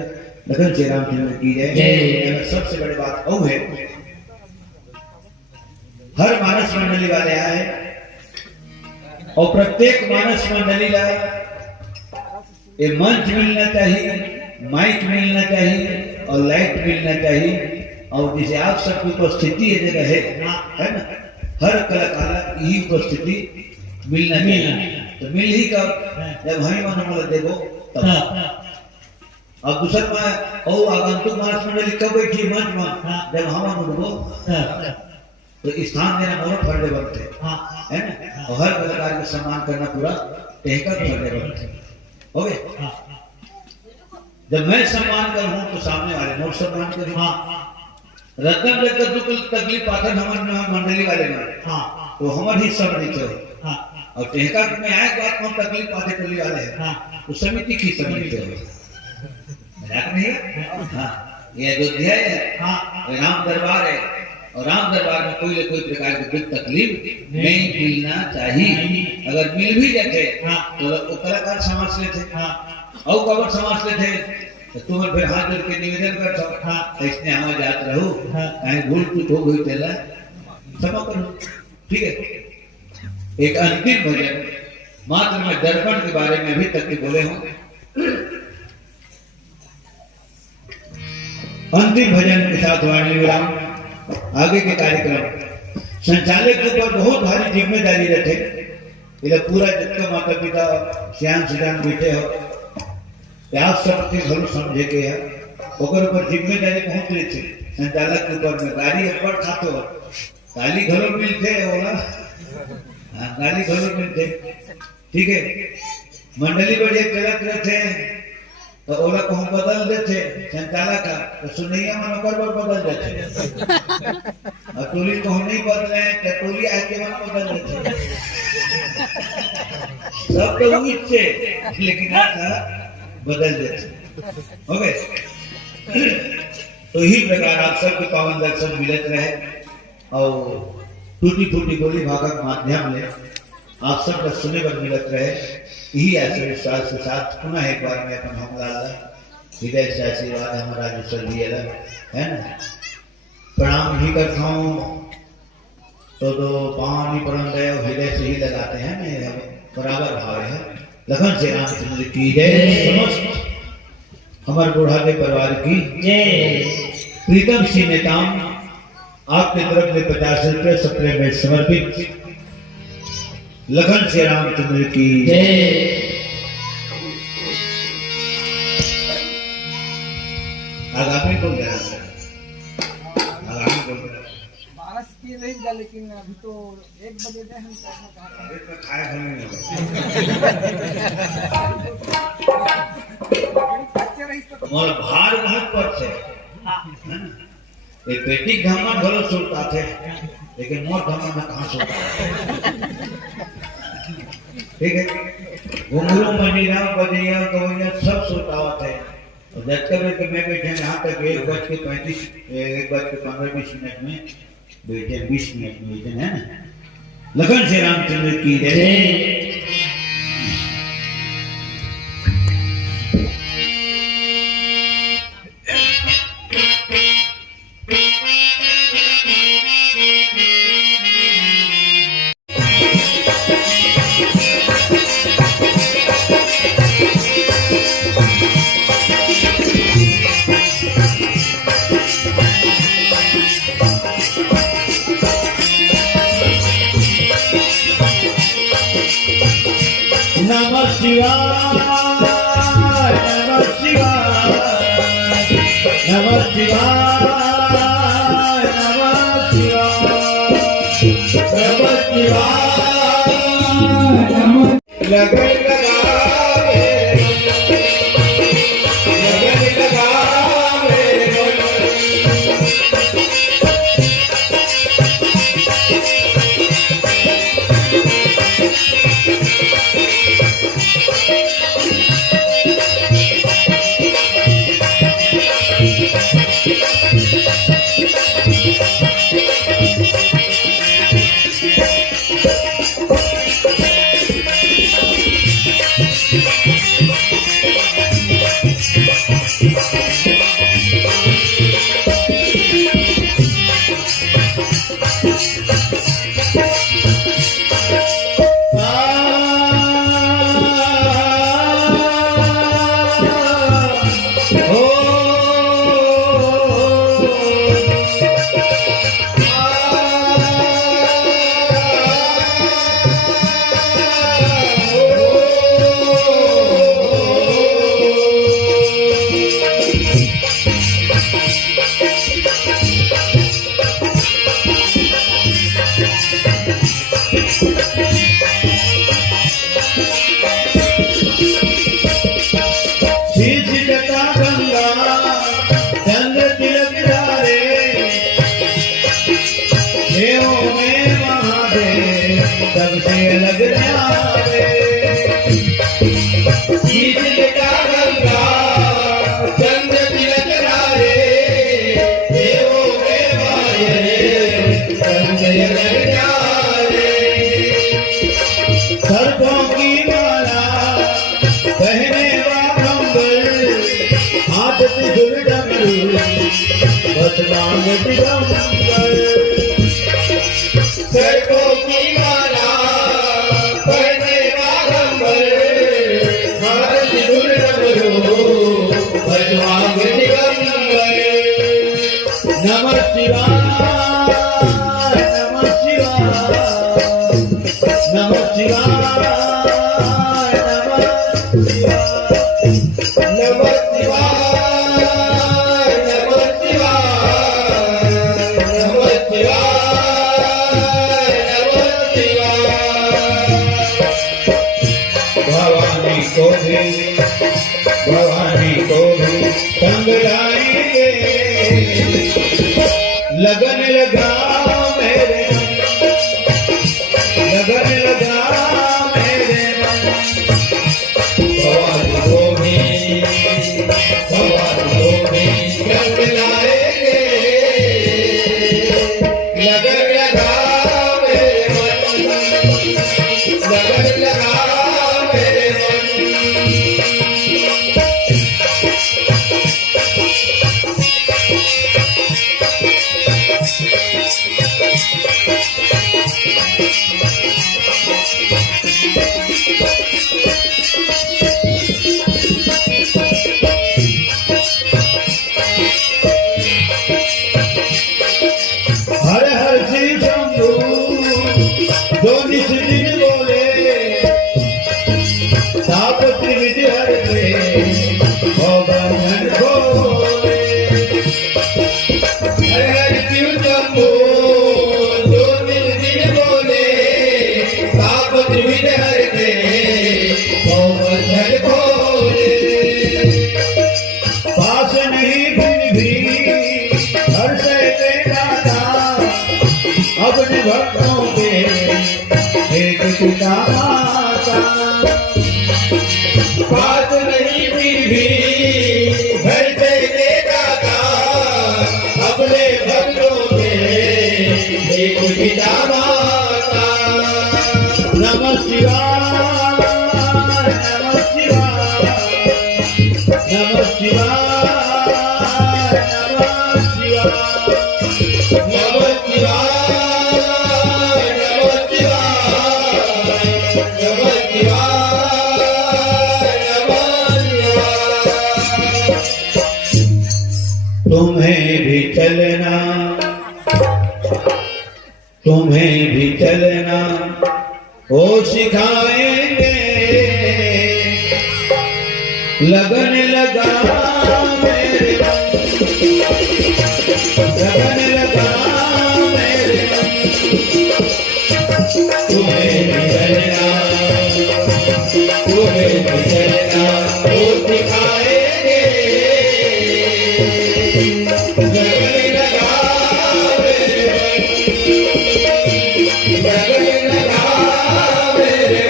लखन श्री रामचंद्र की जय सबसे बड़ी बात वो है हर मानस मंडली वाले आए और प्रत्येक मानस मंडली का ये मंच मिलना चाहिए माइक मिलना चाहिए और लाइट मिलना चाहिए और जिसे आप सबकी उपस्थिति ये जगह है ना हर कलाकार की उपस्थिति मिलना तो मिल ही कब जब हमें मन देखो तब अब दूसरा में ओ आगंतुक मानस मंडली कब बैठी मंच में जब हम अनुभव तो स्थान देना बहुत फर्ज बनते है ना और हर कलाकार का सम्मान करना पूरा टेका फर्ज बनते हो गए जब मैं सम्मान करूं तो सामने वाले मोर सम्मान करूं रत्न जगत दुख तकलीफ आते हमारे मंडली वाले में तो हमारे ही सब नहीं चलो और टेका में आए बात हम तकलीफ आते टोली वाले हैं तो समिति की समिति हो मजाक नहीं है ये अयोध्या है राम दरबार है और राम दरबार में कोई न कोई प्रकार की दुख तकलीफ नहीं मिलना चाहिए अगर मिल भी जाते तो कलाकार समझ लेते और कवर समझ लेते तो तुम फिर हाथ जोड़ के निवेदन करता इसने हमारे जात रहो कहीं भूल चूक हो गई तेला क्षमा करो ठीक है एक अंतिम भजन मात्र मैं दर्पण के बारे में अभी तक बोले हूं अंतिम भजन के साथ वाणी विराम आगे के कार्यक्रम संचालक के ऊपर बहुत भारी जिम्मेदारी रखे इधर पूरा जितना माता पिता श्याम सिद्धांत बैठे हो आप सबके घर समझे के है ओकर ऊपर जिम्मेदारी पहुंच रही थी संचालक के ऊपर में गाड़ी ऊपर खाते हो गाली घरों मिलते ओला गाली घरों मिलते ठीक है मंडली बढ़िया चलत रहते तो ओला को हम बदल देते संचालक का तो सुनैया मन ओकर पर बदल देते और टोली को हम नहीं बदले तो टोली आके मन बदल देते सब तो उच्चे लेकिन आता बदल देते ओके तो ही प्रकार आप सबके पावन दर्शन मिलत रहे और टूटी फूटी गोली भागक माध्यम ले आप सबका सुने पर मिलत रहे यही ऐसे विश्वास के साथ पुनः एक बार में अपन हमला हृदय से आशीर्वाद हमारा जो स्वर्गीय है ना प्रणाम भी करता हूँ तो पानी परम दया हृदय से ही लगाते हैं ना बराबर भाव है लखन श्री रामचंद्र की जय समस्त हमारे बुढ़ापे परिवार की जय प्रीतम सिंह नेताम आपके तरफ में 50 रुपये सप्रे में समर्पित लखन श्री रामचंद्र की जय आगामी को आगामी को 12 की रहेगा लेकिन अभी तो 1 बजे गए हम खाए खाने और भार बहुत पर थे एक पेटी घमन भलो सोता थे लेकिन मोर घमन में कहाँ सोता ठीक है घुंघरू मनीरा बजैया गवैया सब सोता थे और जब तक मैं बैठे यहाँ तक 1:35 1:15-20 मिनट में बैठे 20 मिनट में बैठे है ना लखन श्री रामचंद्र की जय नमः शिवाय नमः शिवाय नमः शिवाय नमः शिवाय नमः शिवाय नमः लगन लगावे लगन लगावे शीतता गंगा चंद्र तिलक धारे देवों में महादेव सबसे अलग न्यारे शीतता गंगा चंद्र तिलक धारे देवों में महादेव सबसे अलग न्यारे सर्पों की माला पहने हाथ त्रिशूल डमरू बदनाम दिगंबर सर्पों की माला पहने बागंबर हाथ त्रिशूल डमरू बदनाम दिगंबर नमः शिवाय नमः शिवाय नमः शिवाय नमः भवानी को भी संग लाएंगे लगन लगा मेरे लगन लगा मेरे भवानी को भी संग लाएंगे लगन लगा मेरे लगन लगा मेरे दिखाएंगे लगन लगा मेरे लगन लगा मेरे तुम्हें मिलना वो दिखाएंगे लगन लगा मेरे लगन लगा मेरे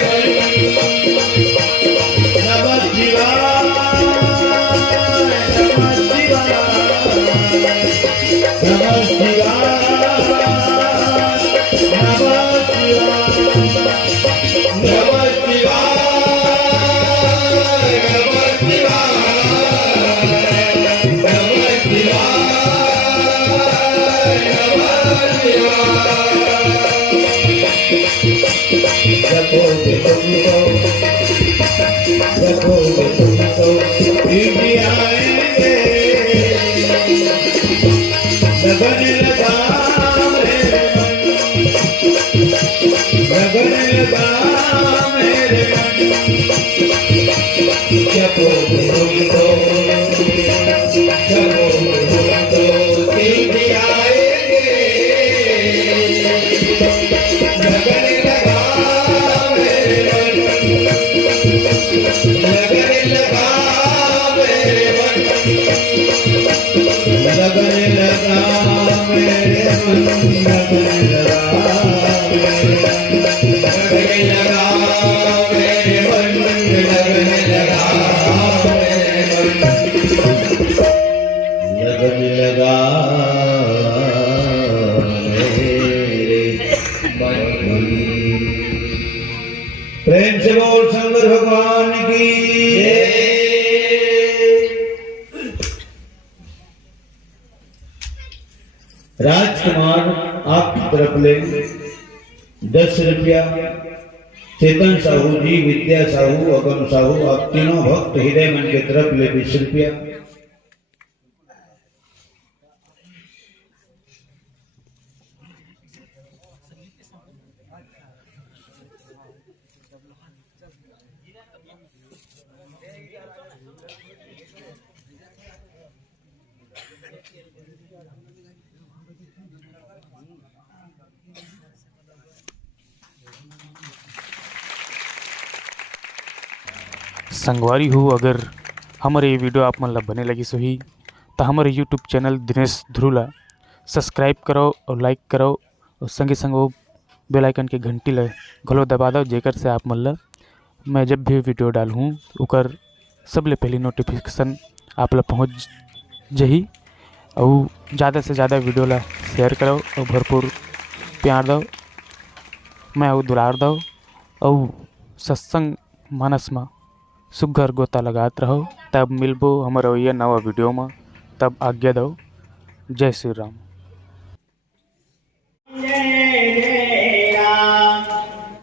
नमः शिवाय नमः शिवाय नमः शिवाय नमः शिवाय रखोगे तुमको भी आएंगे लगन लगा मेरे लगन लगा मेरे रखोगे तुमको भी आएंगे लगन लगा मेरे लगन लगा मेरे मन लगन लगा मेरे मन लगन लगा मेरे मन लगन लगा मेरे मन लगन लगा मेरे मन प्रेम से बोल शंकर भगवान की जय। राजकुमार आपकी तरफ ले 10 रुपया, चेतन साहू जी, विद्या साहू, अगम साहू, आप तीनों भक्त हृदय मन की तरफ ले 20 रुपया। संगवारी हो, अगर हमारे ये वीडियो आप मन ला बने लगी सही तो हमारे यूट्यूब चैनल दिनेश ध्रुला सब्सक्राइब करो और लाइक करो और संगे संग वो बेल आइकन के घंटी ला घलो दबा दो, जेकर से आप मन ला मैं जब भी वीडियो डालूँ ओकर सबले पहले नोटिफिकेशन आप ला पहुँच जही। और ज़्यादा से ज़्यादा वीडियो ला शेयर करो और भरपूर प्यार दो, मैं वो दुलार दो और सत्संग मानस में सुघर गोता लगात रहो। तब मिलबो हमारा ये नवा वीडियो में, तब आज्ञा दो। जय श्री राम।